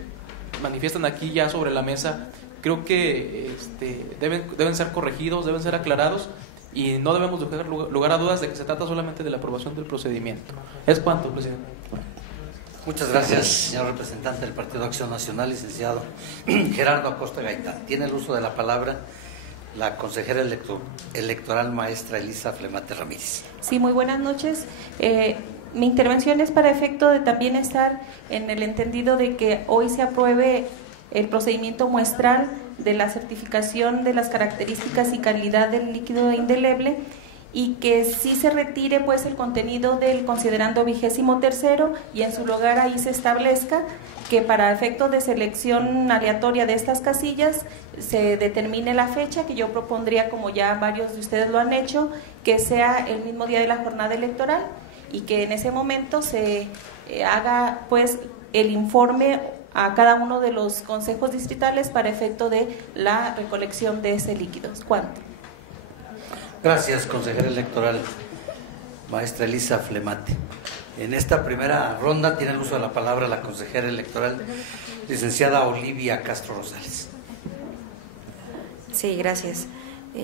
manifiestan aquí ya sobre la mesa, creo que deben ser corregidos, deben ser aclarados, y no debemos dejar lugar a dudas de que se trata solamente de la aprobación del procedimiento. Es cuanto, presidente. Muchas gracias, señor representante del Partido Acción Nacional, licenciado Gerardo Acosta Gaitán. Tiene el uso de la palabra la consejera electoral maestra Elisa Flemate Ramírez. Sí, muy buenas noches. Mi intervención es para efecto de también estar en el entendido de que hoy se apruebe el procedimiento muestral de la certificación de las características y calidad del líquido indeleble, y que sí se retire pues el contenido del considerando 23º, y en su lugar ahí se establezca que para efecto de selección aleatoria de estas casillas se determine la fecha, que yo propondría, como ya varios de ustedes lo han hecho, que sea el mismo día de la jornada electoral, y que en ese momento se haga pues el informe a cada uno de los consejos distritales para efecto de la recolección de ese líquido. ¿Cuánto? Gracias, consejera electoral maestra Elisa Flemate. En esta primera ronda tiene el uso de la palabra la consejera electoral licenciada Olivia Castro Rosales. Sí, gracias.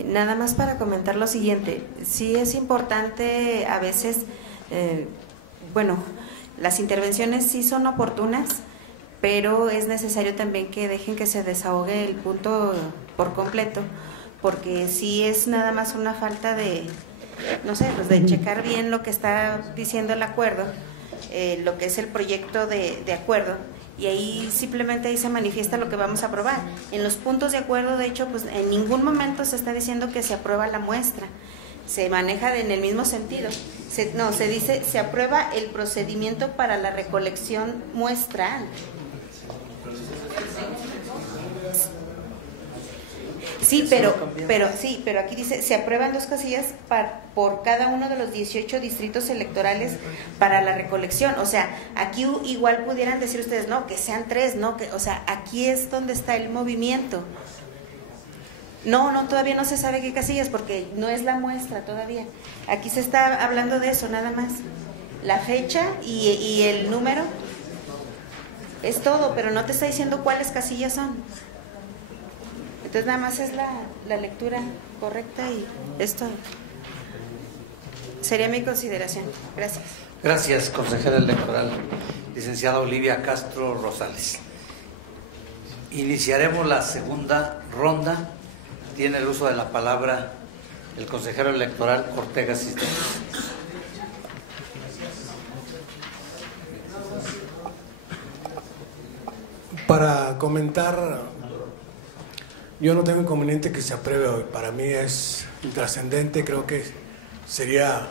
Nada más para comentar lo siguiente. Sí es importante a veces, las intervenciones sí son oportunas, pero es necesario también que dejen que se desahogue el punto por completo, porque sí es nada más una falta de, de checar bien lo que está diciendo el acuerdo, lo que es el proyecto de acuerdo, y ahí simplemente ahí se manifiesta lo que vamos a aprobar. En los puntos de acuerdo, de hecho, pues en ningún momento se está diciendo que se aprueba la muestra, se maneja en el mismo sentido, se dice, se aprueba el procedimiento para la recolección muestral. Sí, pero aquí dice, se aprueban 2 casillas por cada uno de los 18 distritos electorales para la recolección. O sea, aquí igual pudieran decir ustedes, no, que sean 3, no, o sea, aquí es donde está el movimiento. No, todavía no se sabe qué casillas porque no es la muestra todavía. Aquí se está hablando de eso nada más. La fecha y el número es todo, pero no te está diciendo cuáles casillas son. Entonces nada más es la lectura correcta y es todo. Sería mi consideración. Gracias. Gracias, consejera electoral, licenciada Olivia Castro Rosales. Iniciaremos la segunda ronda. Tiene el uso de la palabra el consejero electoral Ortega Cisneros. Para comentar, yo no tengo inconveniente que se apruebe hoy. Para mí es intrascendente, creo que sería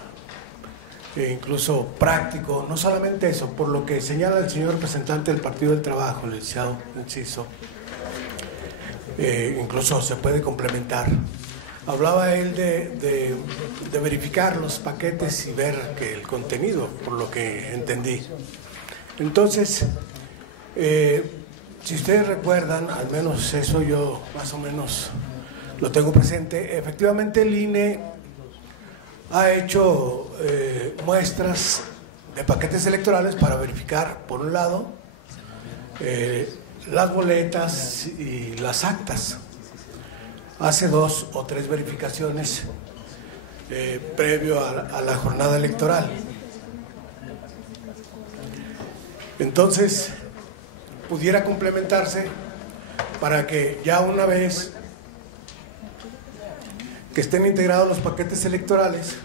incluso práctico. No solamente eso, por lo que señala el señor representante del Partido del Trabajo, el licenciado Enciso, incluso se puede complementar. Hablaba él de verificar los paquetes y ver que el contenido, por lo que entendí. Entonces, si ustedes recuerdan, al menos eso yo más o menos lo tengo presente, efectivamente el INE ha hecho muestras de paquetes electorales para verificar, por un lado, las boletas y las actas. Hace 2 o 3 verificaciones previo a la jornada electoral. Entonces, pudiera complementarse para que ya una vez que estén integrados los paquetes electorales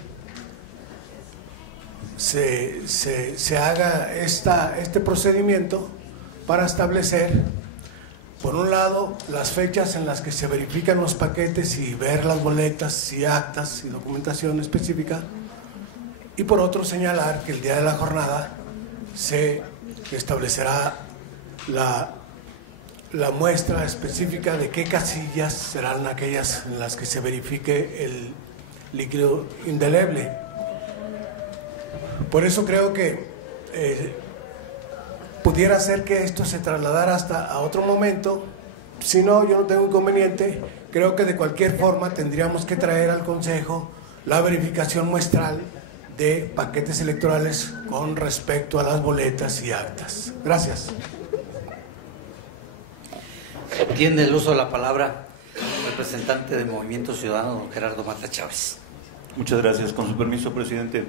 se haga este procedimiento para establecer, por un lado, las fechas en las que se verifican los paquetes y ver las boletas y actas y documentación específica, y por otro señalar que el día de la jornada se establecerá la muestra específica de qué casillas serán aquellas en las que se verifique el líquido indeleble. Por eso creo que pudiera ser que esto se trasladara hasta a otro momento. Si no, yo no tengo inconveniente. Creo que de cualquier forma tendríamos que traer al Consejo la verificación muestral de paquetes electorales con respecto a las boletas y actas. Gracias. Tiene el uso de la palabra el representante del Movimiento Ciudadano, don Gerardo Mata Chávez. Muchas gracias. Con su permiso, presidente.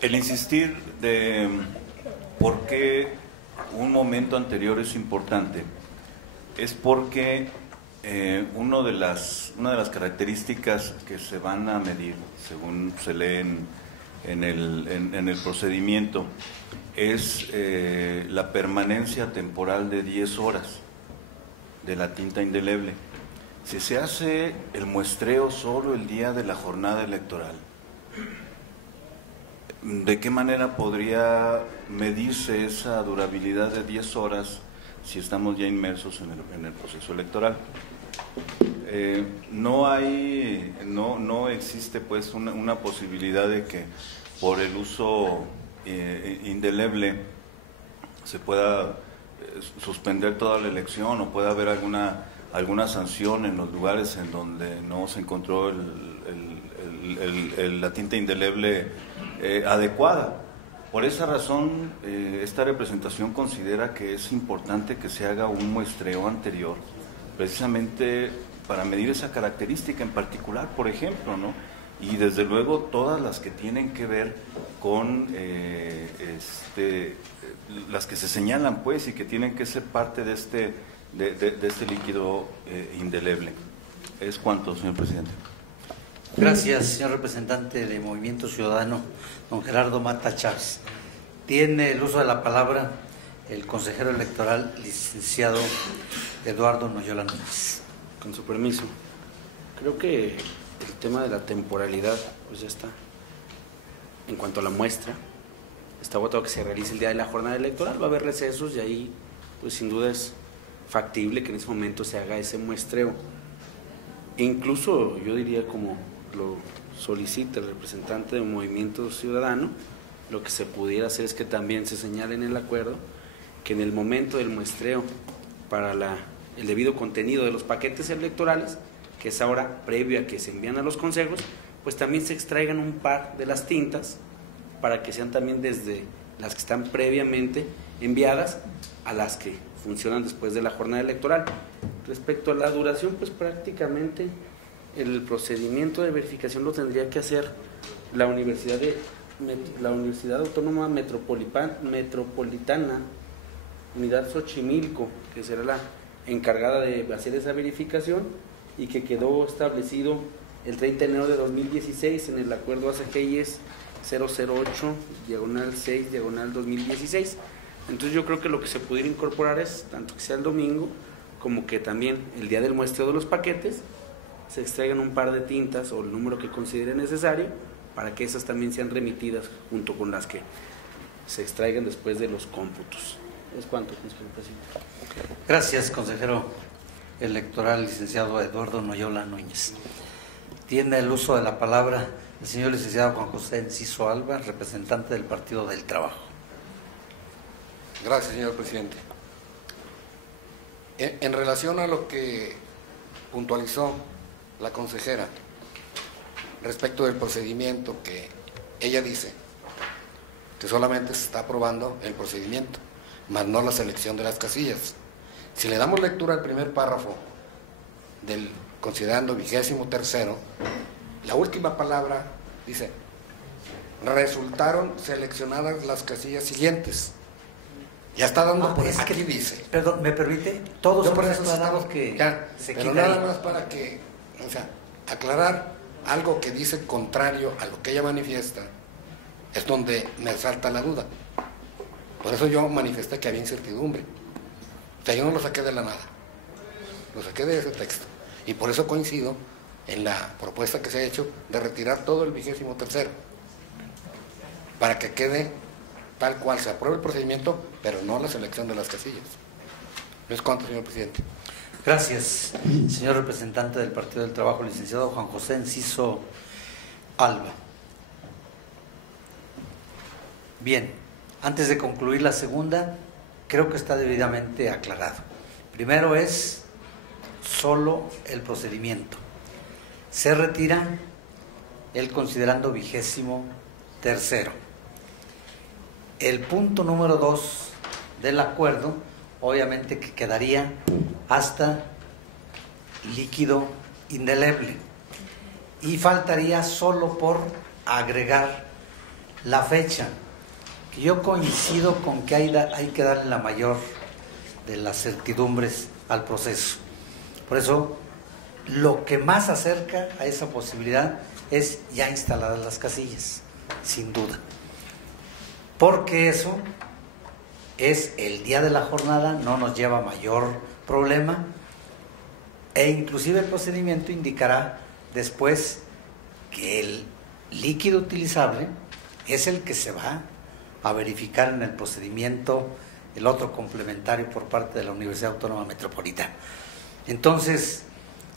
El insistir de por qué un momento anterior es importante es porque una de las características que se van a medir, según se lee en el procedimiento, es la permanencia temporal de 10 horas de la tinta indeleble. Si se hace el muestreo solo el día de la jornada electoral, ¿de qué manera podría medirse esa durabilidad de 10 horas si estamos ya inmersos en el proceso electoral? No existe pues una posibilidad de que por el uso indeleble se pueda suspender toda la elección o pueda haber alguna sanción en los lugares en donde no se encontró la tinta indeleble adecuada. Por esa razón, esta representación considera que es importante que se haga un muestreo anterior, precisamente para medir esa característica en particular, por ejemplo, ¿no? Y desde luego todas las que tienen que ver con las que se señalan, pues, y que tienen que ser parte de este líquido indeleble. Es cuanto, señor presidente. Gracias, señor representante de Movimiento Ciudadano, don Gerardo Mata Chávez. Tiene el uso de la palabra el consejero electoral, licenciado Eduardo Noyola Núñez. Con su permiso. Creo que el tema de la temporalidad, pues ya está. En cuanto a la muestra, está votado que se realice el día de la jornada electoral, va a haber recesos y ahí pues sin duda es factible que en ese momento se haga ese muestreo. E incluso yo diría, como lo solicita el representante del Movimiento Ciudadano, lo que se pudiera hacer es que también se señale en el acuerdo que en el momento del muestreo para el debido contenido de los paquetes electorales, que es ahora previo a que se envían a los consejos, pues también se extraigan un par de las tintas para que sean también desde las que están previamente enviadas a las que funcionan después de la jornada electoral. Respecto a la duración, pues prácticamente el procedimiento de verificación lo tendría que hacer la Universidad Autónoma Metropolitana, Unidad Xochimilco, que será la encargada de hacer esa verificación y que quedó establecido el 30 de enero de 2016 en el acuerdo ACGIES 008/6/2016. Entonces yo creo que lo que se pudiera incorporar es, tanto que sea el domingo, como que también el día del muestreo de los paquetes, se extraigan un par de tintas o el número que considere necesario para que esas también sean remitidas junto con las que se extraigan después de los cómputos. Es cuanto, consejero presidente. Gracias, consejero electoral, licenciado Eduardo Noyola Núñez. Tiene el uso de la palabra el señor licenciado Juan José Enciso Alba, representante del Partido del Trabajo. Gracias, señor presidente. En relación a lo que puntualizó la consejera respecto del procedimiento, que ella dice que solamente se está aprobando el procedimiento, más no la selección de las casillas. Si le damos lectura al primer párrafo del considerando 23º, la última palabra dice: resultaron seleccionadas las casillas siguientes. Ya está dando por eso. Aquí dice. Perdón, ¿me permite? Todos por eso aclaramos que ya, se pero quita nada ahí. más para que, o sea, aclarar algo que dice contrario a lo que ella manifiesta, es donde me salta la duda. Por eso yo manifesté que había incertidumbre. O sea, yo no lo saqué de la nada, lo saqué de ese texto. Y por eso coincido en la propuesta que se ha hecho de retirar todo el 23º, para que quede tal cual se apruebe el procedimiento, pero no la selección de las casillas. ¿No es cuánto, señor presidente? Gracias, señor representante del Partido del Trabajo, licenciado Juan José Enciso Alba. Bien, antes de concluir la segunda, creo que está debidamente aclarado. Primero es solo el procedimiento. Se retira el considerando 23º. El punto número 2 del acuerdo, obviamente que quedaría hasta líquido indeleble. Y faltaría solo por agregar la fecha, que yo coincido con que hay que darle la mayor de las certidumbres al proceso. Por eso, lo que más acerca a esa posibilidad es ya instaladas las casillas, sin duda. Porque eso es el día de la jornada, no nos lleva mayor problema, e inclusive el procedimiento indicará después que el líquido utilizable es el que se va a verificar en el procedimiento, el otro complementario por parte de la Universidad Autónoma Metropolitana. Entonces,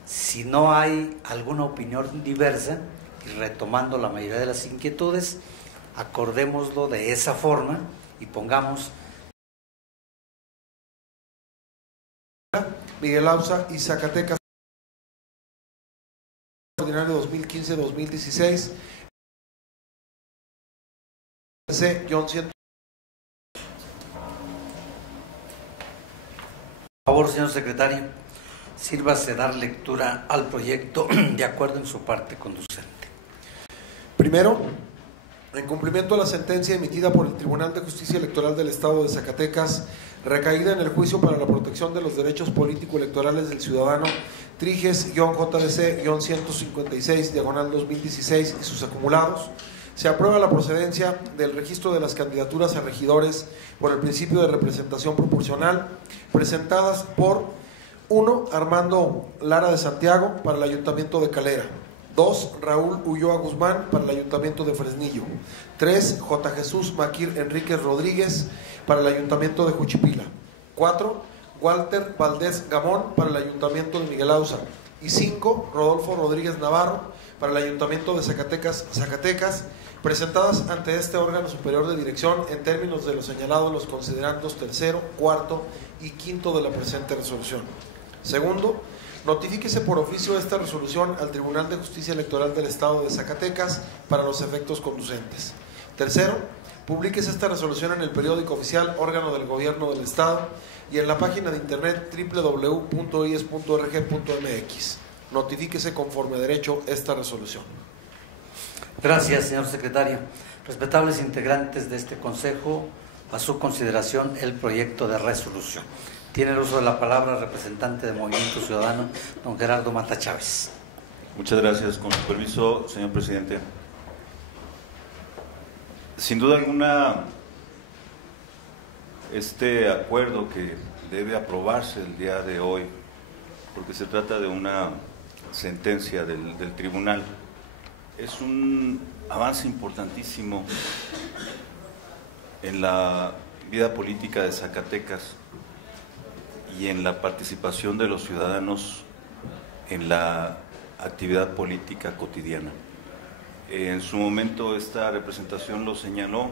si no hay alguna opinión diversa, y retomando la mayoría de las inquietudes, acordémoslo de esa forma y pongamos Miguel Ausa y Zacatecas ordinario 2015-2016 C-100. Por favor, señor secretario, sírvase dar lectura al proyecto de acuerdo en su parte conducente. Primero, en cumplimiento a la sentencia emitida por el Tribunal de Justicia Electoral del Estado de Zacatecas, recaída en el juicio para la protección de los derechos político-electorales del ciudadano Triges-JDC-156-2016 y sus acumulados, se aprueba la procedencia del registro de las candidaturas a regidores por el principio de representación proporcional presentadas por 1. Armando Lara de Santiago para el Ayuntamiento de Calera, 2. Raúl Ulloa Guzmán para el Ayuntamiento de Fresnillo. 3. J. Jesús Maquir Enríquez Rodríguez para el Ayuntamiento de Juchipila. 4. Walter Valdés Gamón para el Ayuntamiento de Miguel Auza. Y 5. Rodolfo Rodríguez Navarro para el Ayuntamiento de Zacatecas, presentadas ante este órgano superior de dirección en términos de lo señalado en los considerandos tercero, cuarto y quinto de la presente resolución. Segundo, notifíquese por oficio esta resolución al Tribunal de Justicia Electoral del Estado de Zacatecas para los efectos conducentes. Tercero, publíquese esta resolución en el periódico oficial órgano del Gobierno del Estado y en la página de internet www.ies.org.mx. Notifíquese conforme a derecho esta resolución. Gracias, señor secretario. Respetables integrantes de este Consejo, a su consideración el proyecto de resolución. Tiene el uso de la palabra el representante de Movimiento Ciudadano, don Gerardo Mata Chávez. Muchas gracias. Con su permiso, señor presidente. Sin duda alguna, este acuerdo que debe aprobarse el día de hoy, porque se trata de una sentencia del tribunal, es un avance importantísimo en la vida política de Zacatecas y en la participación de los ciudadanos en la actividad política cotidiana. En su momento esta representación lo señaló,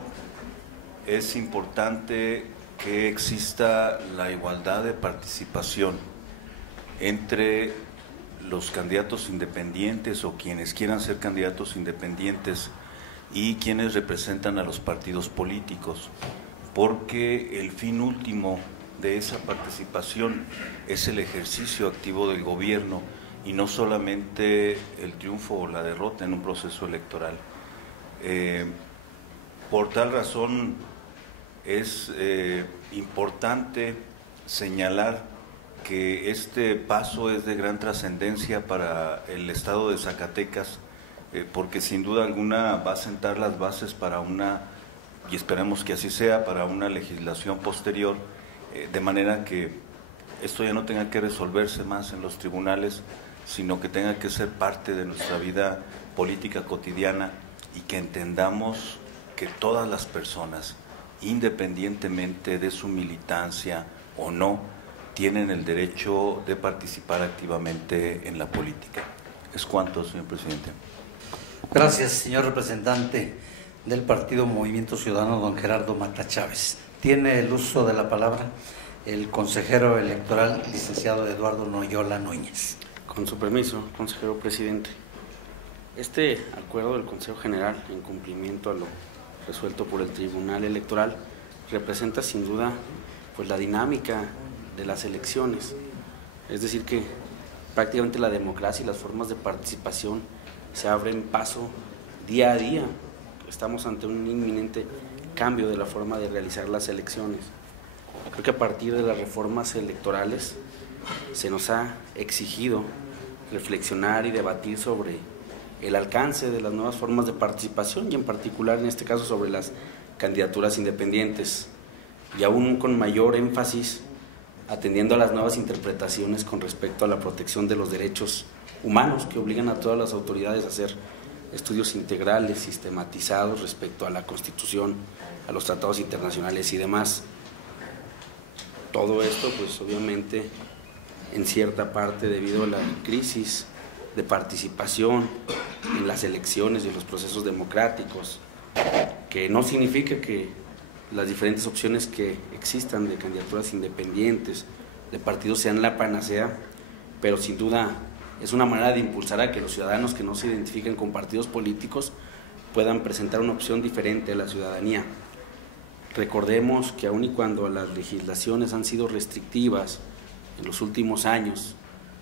es importante que exista la igualdad de participación entre los candidatos independientes o quienes quieran ser candidatos independientes y quienes representan a los partidos políticos, porque el fin último de esa participación es el ejercicio activo del gobierno y no solamente el triunfo o la derrota en un proceso electoral. Por tal razón es importante señalar que este paso es de gran trascendencia para el estado de Zacatecas, porque sin duda alguna va a sentar las bases para una, y esperemos que así sea, para una legislación posterior, de manera que esto ya no tenga que resolverse más en los tribunales, sino que tenga que ser parte de nuestra vida política cotidiana y que entendamos que todas las personas, independientemente de su militancia o no, tienen el derecho de participar activamente en la política. Es cuanto, señor presidente. Gracias, señor representante del Partido Movimiento Ciudadano, don Gerardo Mata Chávez. Tiene el uso de la palabra el consejero electoral, licenciado Eduardo Noyola Núñez. Con su permiso, consejero presidente. Este acuerdo del Consejo General, en cumplimiento a lo resuelto por el Tribunal Electoral, representa sin duda pues la dinámica de las elecciones, es decir que prácticamente la democracia y las formas de participación se abren paso día a día. Estamos ante un inminente cambio de la forma de realizar las elecciones. Creo que a partir de las reformas electorales se nos ha exigido reflexionar y debatir sobre el alcance de las nuevas formas de participación y en particular en este caso sobre las candidaturas independientes y aún con mayor énfasis atendiendo a las nuevas interpretaciones con respecto a la protección de los derechos humanos que obligan a todas las autoridades a hacer estudios integrales, sistematizados respecto a la Constitución, a los tratados internacionales y demás. Todo esto, pues obviamente, en cierta parte debido a la crisis de participación en las elecciones y en los procesos democráticos, que no significa que las diferentes opciones que existan de candidaturas independientes, de partidos sean la panacea, pero sin duda es una manera de impulsar a que los ciudadanos que no se identifiquen con partidos políticos puedan presentar una opción diferente a la ciudadanía. Recordemos que aun y cuando las legislaciones han sido restrictivas en los últimos años,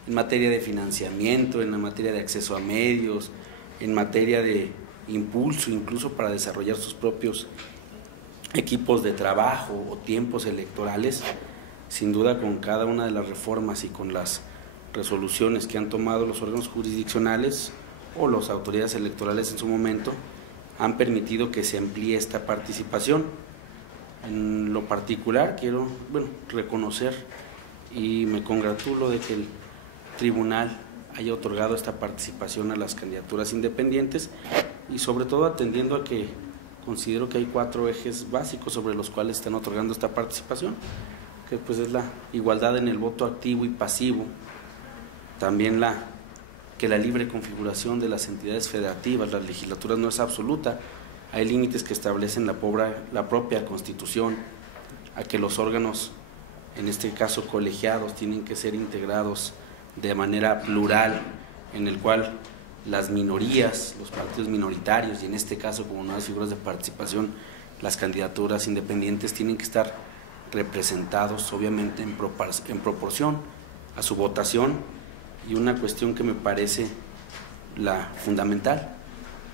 en materia de financiamiento, en la materia de acceso a medios, en materia de impulso incluso para desarrollar sus propios equipos de trabajo o tiempos electorales, sin duda con cada una de las reformas y con las resoluciones que han tomado los órganos jurisdiccionales o las autoridades electorales en su momento, han permitido que se amplíe esta participación. En lo particular quiero reconocer y me congratulo de que el tribunal haya otorgado esta participación a las candidaturas independientes y sobre todo atendiendo a que considero que hay 4 ejes básicos sobre los cuales están otorgando esta participación, que pues es la igualdad en el voto activo y pasivo, también que la libre configuración de las entidades federativas, las legislaturas no es absoluta, hay límites que establecen la propia Constitución, a que los órganos, en este caso colegiados, tienen que ser integrados de manera plural, en el cual las minorías, los partidos minoritarios, y en este caso como nuevas figuras de participación, las candidaturas independientes tienen que estar representados obviamente en proporción a su votación, y una cuestión que me parece la fundamental,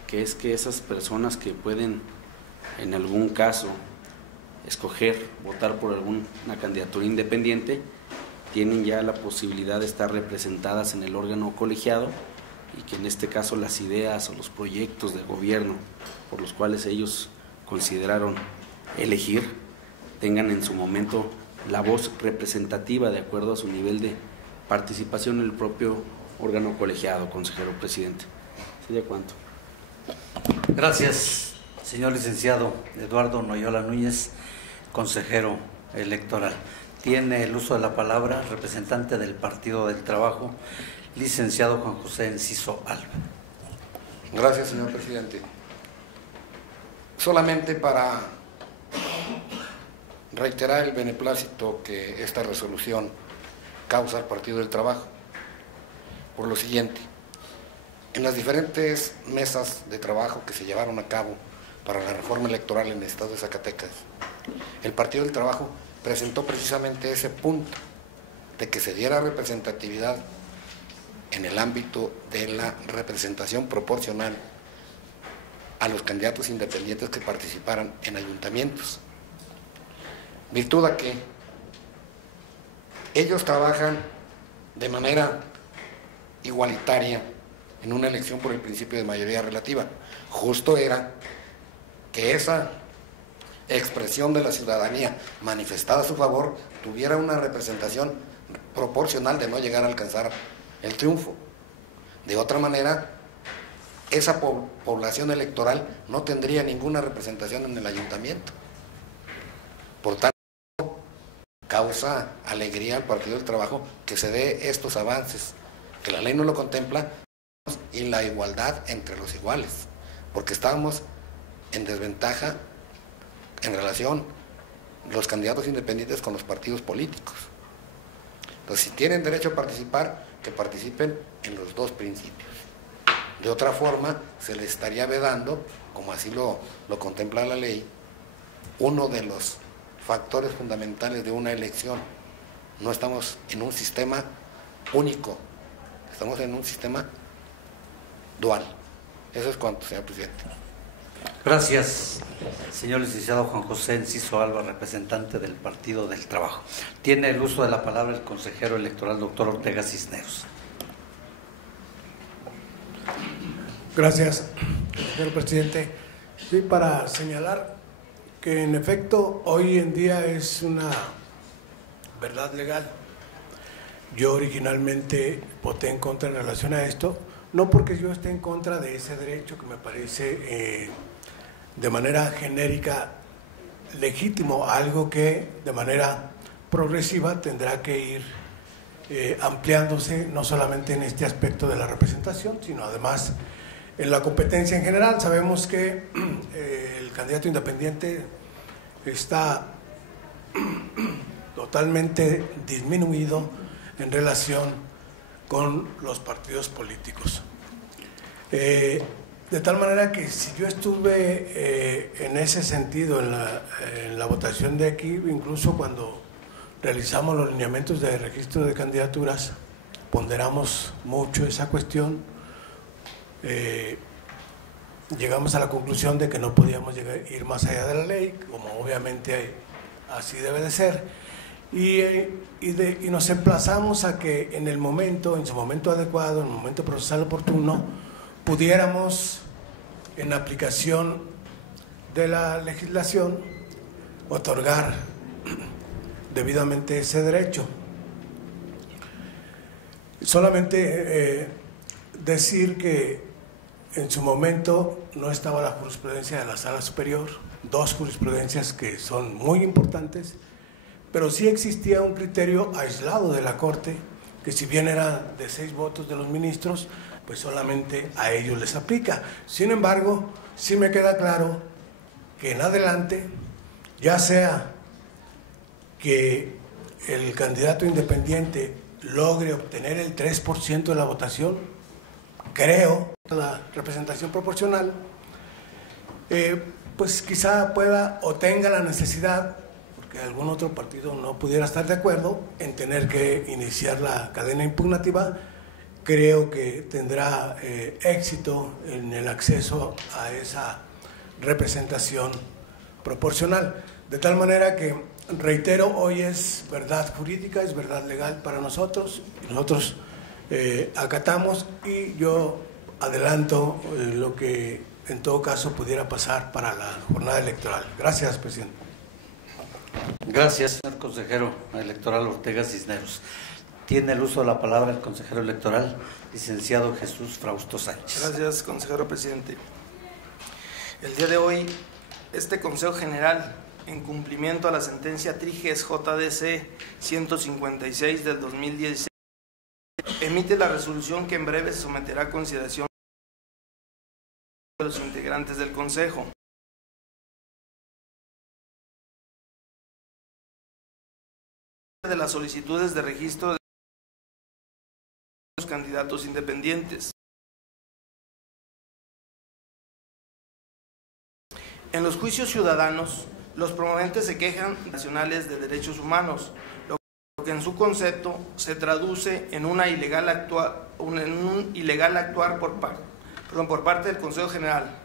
que es que esas personas que pueden en algún caso escoger votar por alguna candidatura independiente, tienen ya la posibilidad de estar representadas en el órgano colegiado y que en este caso las ideas o los proyectos de gobierno por los cuales ellos consideraron elegir tengan en su momento la voz representativa de acuerdo a su nivel de participación en el propio órgano colegiado, consejero presidente. ¿Sería cuánto? Gracias, señor licenciado Eduardo Noyola Núñez, consejero electoral. Tiene el uso de la palabra el representante del Partido del Trabajo, licenciado Juan José Enciso Alba. Gracias, señor presidente. Solamente para reiterar el beneplácito que esta resolución causa al Partido del Trabajo, por lo siguiente: en las diferentes mesas de trabajo que se llevaron a cabo para la reforma electoral en el estado de Zacatecas, el Partido del Trabajo presentó precisamente ese punto de que se diera representatividad en el ámbito de la representación proporcional a los candidatos independientes que participaran en ayuntamientos, virtud a que ellos trabajan de manera igualitaria en una elección por el principio de mayoría relativa. Justo era que esa expresión de la ciudadanía manifestada a su favor tuviera una representación proporcional de no llegar a alcanzar el triunfo. De otra manera, esa población electoral no tendría ninguna representación en el ayuntamiento. Por tanto, causa alegría al Partido del Trabajo que se dé estos avances, que la ley no lo contempla, y la igualdad entre los iguales, porque estábamos en desventaja en relación los candidatos independientes con los partidos políticos. Entonces, si tienen derecho a participar, que participen en los dos principios. De otra forma, se les estaría vedando, como así lo contempla la ley, uno de los factores fundamentales de una elección. No estamos en un sistema único, estamos en un sistema dual. Eso es cuanto, señor presidente. Gracias, señor licenciado Juan José Enciso Alba, representante del Partido del Trabajo. Tiene el uso de la palabra el consejero electoral, doctor Ortega Cisneros. Gracias, señor presidente. Sí, para señalar que en efecto hoy en día es una verdad legal. Yo originalmente voté en contra en relación a esto, no porque yo esté en contra de ese derecho que me parece de manera genérica legítimo, algo que de manera progresiva tendrá que ir ampliándose, no solamente en este aspecto de la representación, sino además en la competencia en general. Sabemos que el candidato independiente está totalmente disminuido en relación con los partidos políticos. De tal manera que si yo estuve en ese sentido en la votación de aquí, incluso cuando realizamos los lineamientos de registro de candidaturas, ponderamos mucho esa cuestión, llegamos a la conclusión de que no podíamos ir más allá de la ley, como obviamente así debe de ser, y nos emplazamos a que en su momento adecuado, en el momento procesal oportuno, pudiéramos, en aplicación de la legislación, otorgar debidamente ese derecho. Solamente decir que en su momento no estaba la jurisprudencia de la Sala Superior, dos jurisprudencias que son muy importantes, pero sí existía un criterio aislado de la Corte, que si bien era de 6 votos de los ministros, pues solamente a ellos les aplica. Sin embargo, sí me queda claro que en adelante, ya sea que el candidato independiente logre obtener el 3% de la votación, creo, la representación proporcional, pues quizá pueda o tenga la necesidad, porque algún otro partido no pudiera estar de acuerdo en tener que iniciar la cadena impugnativa. Creo que tendrá éxito en el acceso a esa representación proporcional. De tal manera que, reitero, hoy es verdad jurídica, es verdad legal para nosotros, y nosotros acatamos, y yo adelanto lo que en todo caso pudiera pasar para la jornada electoral. Gracias, presidente. Gracias, señor consejero electoral Ortega Cisneros. Tiene el uso de la palabra el consejero electoral, licenciado Jesús Frausto Sánchez. Gracias, consejero presidente. El día de hoy, este Consejo General, en cumplimiento a la sentencia Triges JDC 156 del 2016, emite la resolución que en breve se someterá a consideración de los integrantes del Consejo. De las solicitudes de registro de los candidatos independientes. En los juicios ciudadanos, los promoventes se quejan nacionales de derechos humanos, lo que en su concepto se traduce en un ilegal actuar por parte del Consejo General.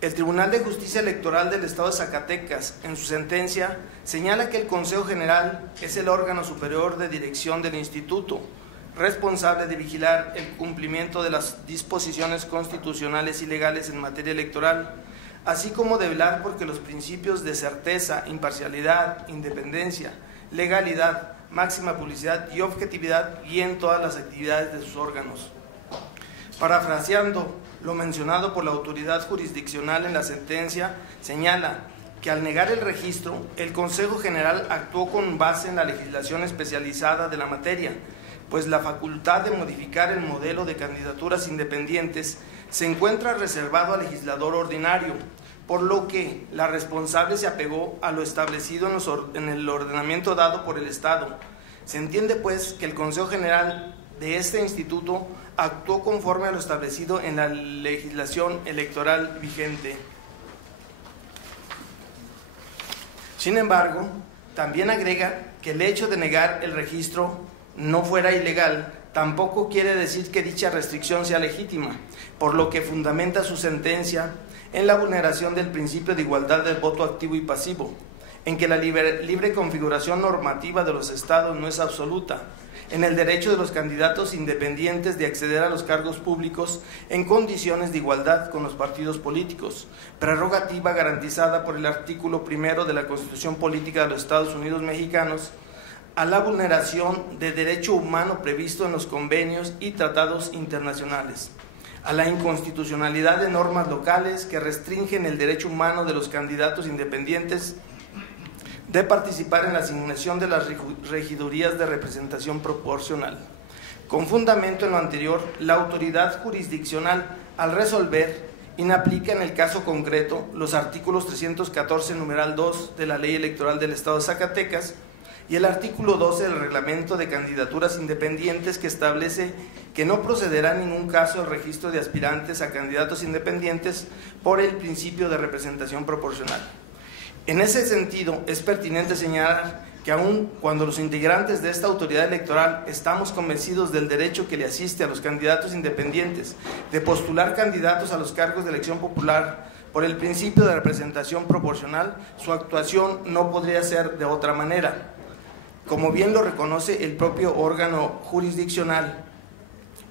El Tribunal de Justicia Electoral del Estado de Zacatecas, en su sentencia, señala que el Consejo General es el órgano superior de dirección del instituto, responsable de vigilar el cumplimiento de las disposiciones constitucionales y legales en materia electoral, así como de velar porque los principios de certeza, imparcialidad, independencia, legalidad, máxima publicidad y objetividad guíen todas las actividades de sus órganos. Parafraseando lo mencionado por la autoridad jurisdiccional en la sentencia, señala que al negar el registro, el Consejo General actuó con base en la legislación especializada de la materia, pues la facultad de modificar el modelo de candidaturas independientes se encuentra reservado al legislador ordinario, por lo que la responsable se apegó a lo establecido en el ordenamiento dado por el Estado. Se entiende, pues, que el Consejo General de este instituto actuó conforme a lo establecido en la legislación electoral vigente. Sin embargo, también agrega que el hecho de negar el registro no fuera ilegal, tampoco quiere decir que dicha restricción sea legítima, por lo que fundamenta su sentencia en la vulneración del principio de igualdad del voto activo y pasivo, en que la libre configuración normativa de los estados no es absoluta, en el derecho de los candidatos independientes de acceder a los cargos públicos en condiciones de igualdad con los partidos políticos, prerrogativa garantizada por el artículo 1 de la Constitución Política de los Estados Unidos Mexicanos, a la vulneración de derecho humano previsto en los convenios y tratados internacionales, a la inconstitucionalidad de normas locales que restringen el derecho humano de los candidatos independientes de participar en la asignación de las regidurías de representación proporcional. Con fundamento en lo anterior, la autoridad jurisdiccional, al resolver, inaplica en el caso concreto los artículos 314, numeral 2 de la Ley Electoral del Estado de Zacatecas y el artículo 12 del Reglamento de Candidaturas Independientes, que establece que no procederá en ningún caso el registro de aspirantes a candidatos independientes por el principio de representación proporcional. En ese sentido, es pertinente señalar que aun cuando los integrantes de esta autoridad electoral estamos convencidos del derecho que le asiste a los candidatos independientes de postular candidatos a los cargos de elección popular por el principio de representación proporcional, su actuación no podría ser de otra manera, como bien lo reconoce el propio órgano jurisdiccional,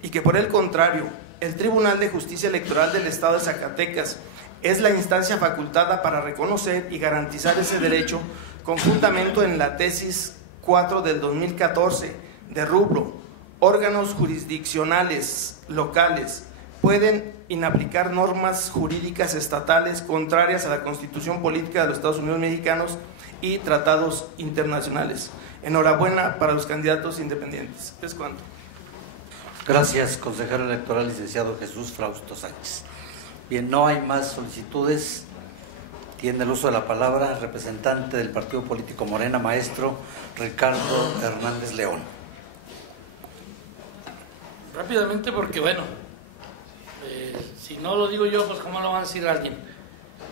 y que por el contrario, el Tribunal de Justicia Electoral del Estado de Zacatecas es la instancia facultada para reconocer y garantizar ese derecho, con fundamento en la tesis 4 del 2014 de rubro órganos jurisdiccionales locales pueden inaplicar normas jurídicas estatales contrarias a la Constitución Política de los Estados Unidos Mexicanos y tratados internacionales. Enhorabuena para los candidatos independientes. ¿Es cuánto? Gracias, consejero electoral licenciado Jesús Frausto Sánchez. Bien, no hay más solicitudes. Tiene el uso de la palabra el representante del partido político Morena, maestro Ricardo Hernández León. Rápidamente, porque bueno, si no lo digo yo, pues cómo lo va a decir alguien.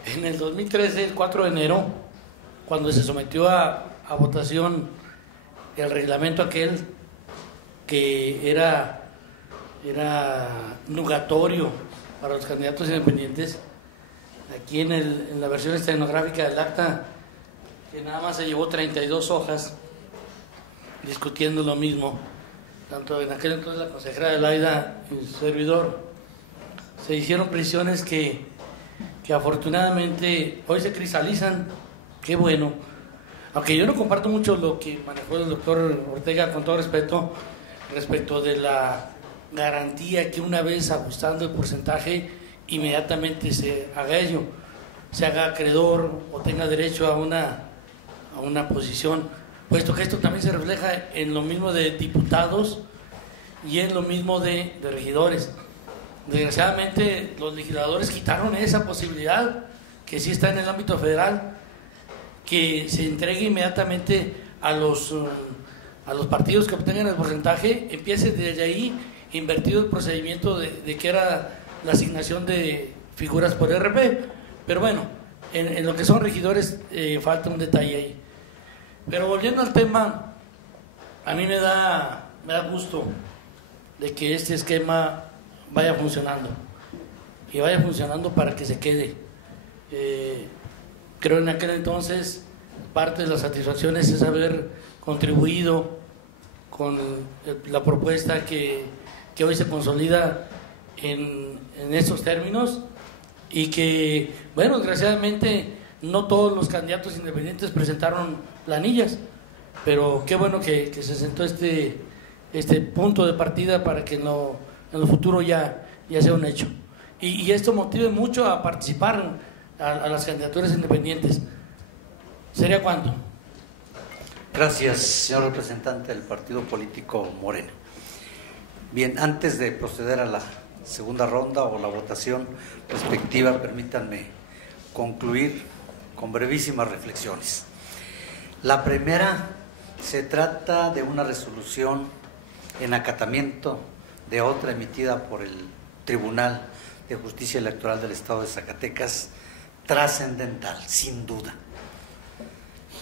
En el 2013, el 4 de enero, cuando se sometió a votación el reglamento aquel que era nugatorio para los candidatos independientes, aquí en la versión estenográfica del acta, que nada más se llevó 32 hojas discutiendo lo mismo, tanto en aquel entonces la consejera Adelaida y su servidor, se hicieron precisiones que afortunadamente hoy se cristalizan. Qué bueno, aunque yo no comparto mucho lo que manejó el doctor Ortega, con todo respeto, respecto de la garantía que una vez ajustando el porcentaje inmediatamente se haga ello, se haga acreedor o tenga derecho a una posición, puesto que esto también se refleja en lo mismo de diputados y en lo mismo de regidores. Desgraciadamente los legisladores quitaron esa posibilidad que sí está en el ámbito federal, que se entregue inmediatamente a los partidos que obtengan el porcentaje, empiece desde ahí invertido el procedimiento de que era la asignación de figuras por RP. Pero bueno, en lo que son regidores falta un detalle ahí. Pero volviendo al tema, a mí me da gusto de que este esquema vaya funcionando y vaya funcionando para que se quede. Creo en aquel entonces parte de las satisfacciones es haber contribuido con la propuesta que hoy se consolida en estos términos, y que, bueno, desgraciadamente no todos los candidatos independientes presentaron planillas, pero qué bueno que se sentó este punto de partida para que en lo futuro ya sea un hecho, y esto motive mucho a participar a las candidaturas independientes. ¿Sería cuánto? Gracias, señor representante del partido político Morena. Bien, antes de proceder a la segunda ronda o la votación respectiva, permítanme concluir con brevísimas reflexiones. La primera se trata de una resolución en acatamiento de otra emitida por el Tribunal de Justicia Electoral del Estado de Zacatecas, trascendental, sin duda.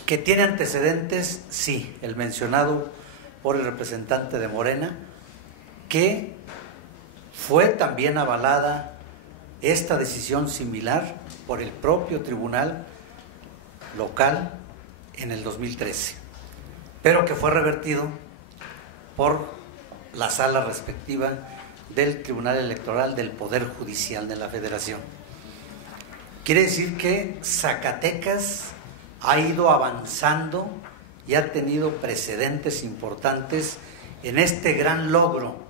¿Que tiene antecedentes? Sí, el mencionado por el representante de Morena, que fue también avalada esta decisión similar por el propio tribunal local en el 2013, pero que fue revertido por la sala respectiva del Tribunal Electoral del Poder Judicial de la Federación. Quiere decir que Zacatecas ha ido avanzando y ha tenido precedentes importantes en este gran logro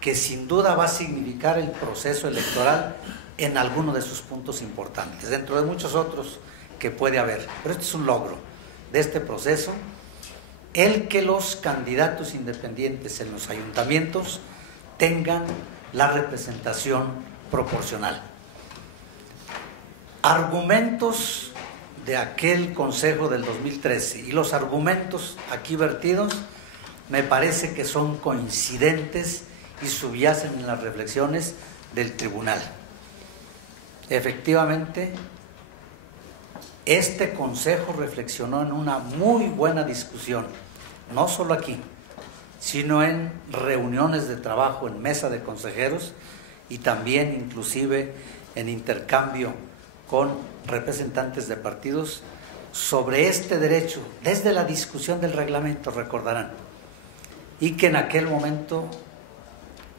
que sin duda va a significar el proceso electoral en alguno de sus puntos importantes, dentro de muchos otros que puede haber. Pero este es un logro de este proceso, el que los candidatos independientes en los ayuntamientos tengan la representación proporcional. Argumentos de aquel consejo del 2013 y los argumentos aquí vertidos me parece que son coincidentes y subyacen en las reflexiones del tribunal. Efectivamente, este consejo reflexionó en una muy buena discusión, no solo aquí, sino en reuniones de trabajo, en mesa de consejeros y también inclusive en intercambio con representantes de partidos sobre este derecho, desde la discusión del reglamento, recordarán, y que en aquel momento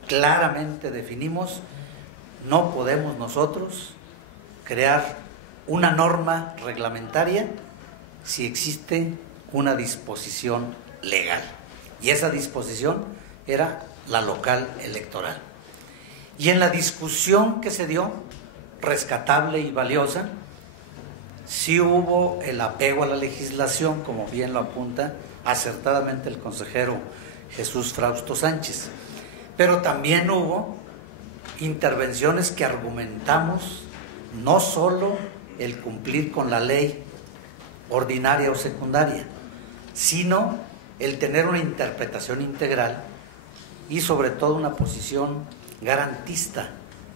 claramente definimos: no podemos nosotros crear una norma reglamentaria si existe una disposición legal, y esa disposición era la local electoral. Y en la discusión que se dio, rescatable y valiosa, sí hubo el apego a la legislación, como bien lo apunta acertadamente el consejero Jesús Frausto Sánchez, pero también hubo intervenciones que argumentamos no solo el cumplir con la ley ordinaria o secundaria, sino el tener una interpretación integral y sobre todo una posición garantista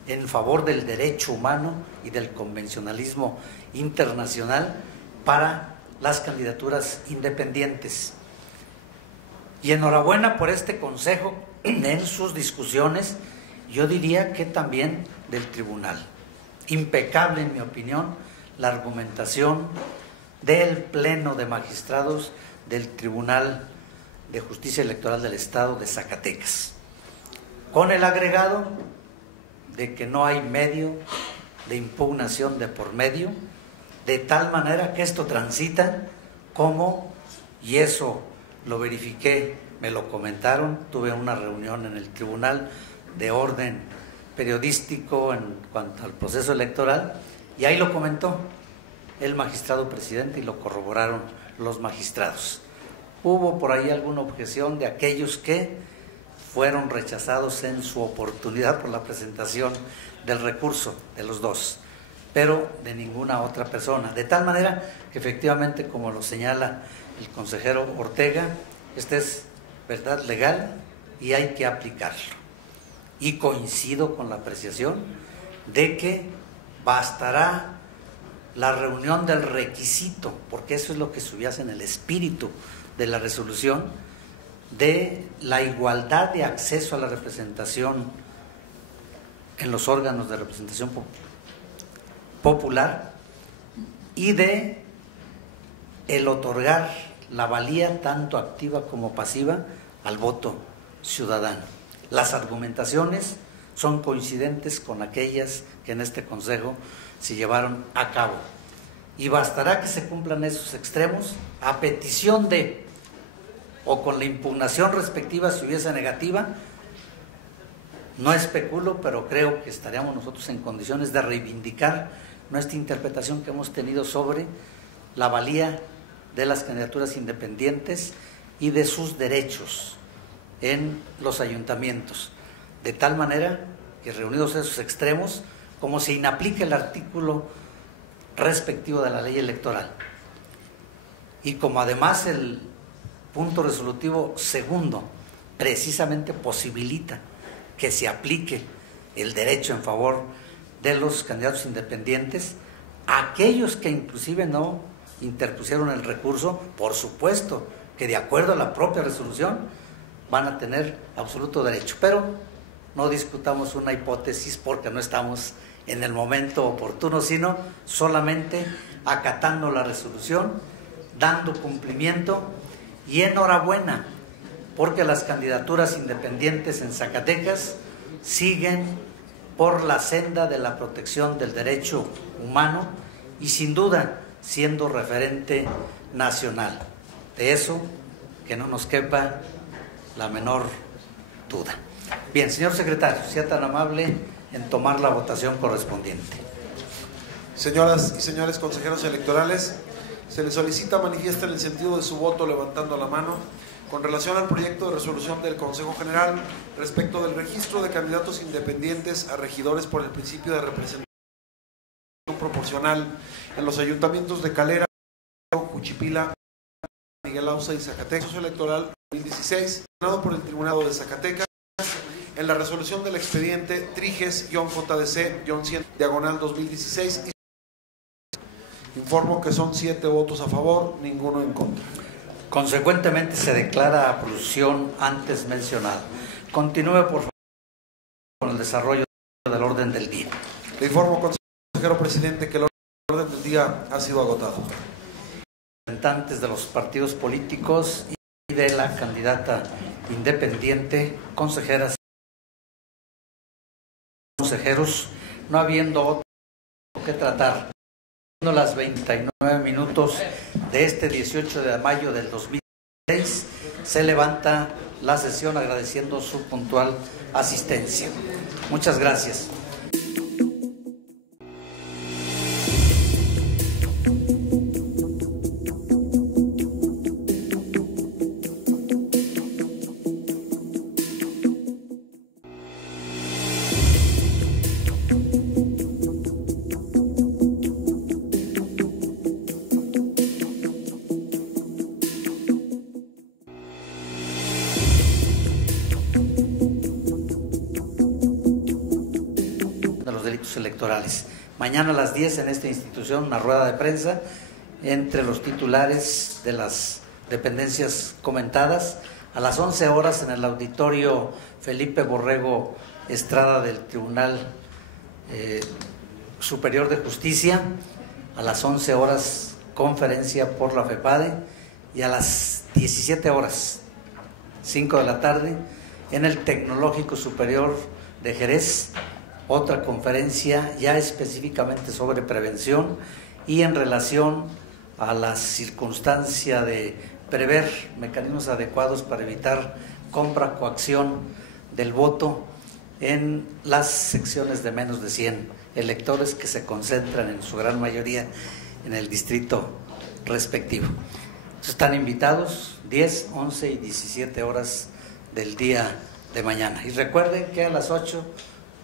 en favor del derecho humano y del convencionalismo internacional para las candidaturas independientes. Y enhorabuena por este Consejo en sus discusiones, yo diría que también del Tribunal. Impecable, en mi opinión, la argumentación del Pleno de Magistrados del Tribunal de Justicia Electoral del Estado de Zacatecas, con el agregado de que no hay medio de impugnación de por medio, de tal manera que esto transita como, y eso lo verifiqué, me lo comentaron, tuve una reunión en el tribunal de orden periodístico en cuanto al proceso electoral, y ahí lo comentó el magistrado presidente y lo corroboraron los magistrados. Hubo por ahí alguna objeción de aquellos que fueron rechazados en su oportunidad por la presentación del recurso de los dos, pero de ninguna otra persona. De tal manera que efectivamente, como lo señala el consejero Ortega, esta es verdad legal y hay que aplicarlo. Y coincido con la apreciación de que bastará la reunión del requisito, porque eso es lo que subyace en el espíritu de la resolución, de la igualdad de acceso a la representación en los órganos de representación popular y de el otorgar la valía tanto activa como pasiva al voto ciudadano. Las argumentaciones son coincidentes con aquellas que en este Consejo se llevaron a cabo y bastará que se cumplan esos extremos a petición de o con la impugnación respectiva si hubiese negativa. No especulo, pero creo que estaríamos nosotros en condiciones de reivindicar nuestra interpretación que hemos tenido sobre la valía de las candidaturas independientes y de sus derechos en los ayuntamientos, de tal manera que reunidos esos extremos, como se inaplique el artículo respectivo de la ley electoral y como además el punto resolutivo segundo precisamente posibilita que se aplique el derecho en favor de los candidatos independientes, aquellos que inclusive no interpusieron el recurso, por supuesto que de acuerdo a la propia resolución van a tener absoluto derecho, pero no discutamos una hipótesis porque no estamos en el momento oportuno, sino solamente acatando la resolución, dando cumplimiento. Y enhorabuena, porque las candidaturas independientes en Zacatecas siguen por la senda de la protección del derecho humano y sin duda siendo referente nacional. De eso que no nos quepa la menor duda. Bien, señor secretario, sea tan amable en tomar la votación correspondiente. Señoras y señores consejeros electorales, se les solicita manifiesten el sentido de su voto levantando la mano con relación al proyecto de resolución del Consejo General respecto del registro de candidatos independientes a regidores por el principio de representación proporcional en los ayuntamientos de Calera, Cuchipila, Miguel Auza y Zacatecas. Proceso electoral 2016, ganado por el Tribunal de Zacatecas en la resolución del expediente Triges-JDC-100 diagonal 2016. Informo que son 7 votos a favor, ninguno en contra. Consecuentemente se declara apolución antes mencionada. Continúe, por favor, con el desarrollo del orden del día. Le informo, consejero presidente, que el orden del día ha sido agotado. Representantes de los partidos políticos y de la candidata independiente, consejeras, consejeros, no habiendo otro que tratar. Las 29 minutos de este 18 de mayo del 2006, se levanta la sesión agradeciendo su puntual asistencia. Muchas gracias. Electorales. Mañana a las 10 en esta institución una rueda de prensa entre los titulares de las dependencias comentadas. A las 11 horas en el auditorio Felipe Borrego Estrada del Tribunal Superior de Justicia. A las 11 horas conferencia por la FEPADE y a las 17 horas, 5 de la tarde, en el Tecnológico Superior de Jerez, otra conferencia ya específicamente sobre prevención y en relación a la circunstancia de prever mecanismos adecuados para evitar compra, coacción del voto en las secciones de menos de 100 electores que se concentran en su gran mayoría en el distrito respectivo. Están invitados 10, 11 y 17 horas del día de mañana. Y recuerden que a las 8,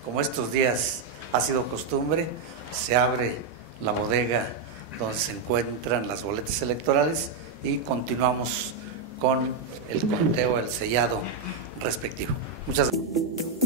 como estos días ha sido costumbre, se abre la bodega donde se encuentran las boletas electorales y continuamos con el conteo, el sellado respectivo. Muchas gracias.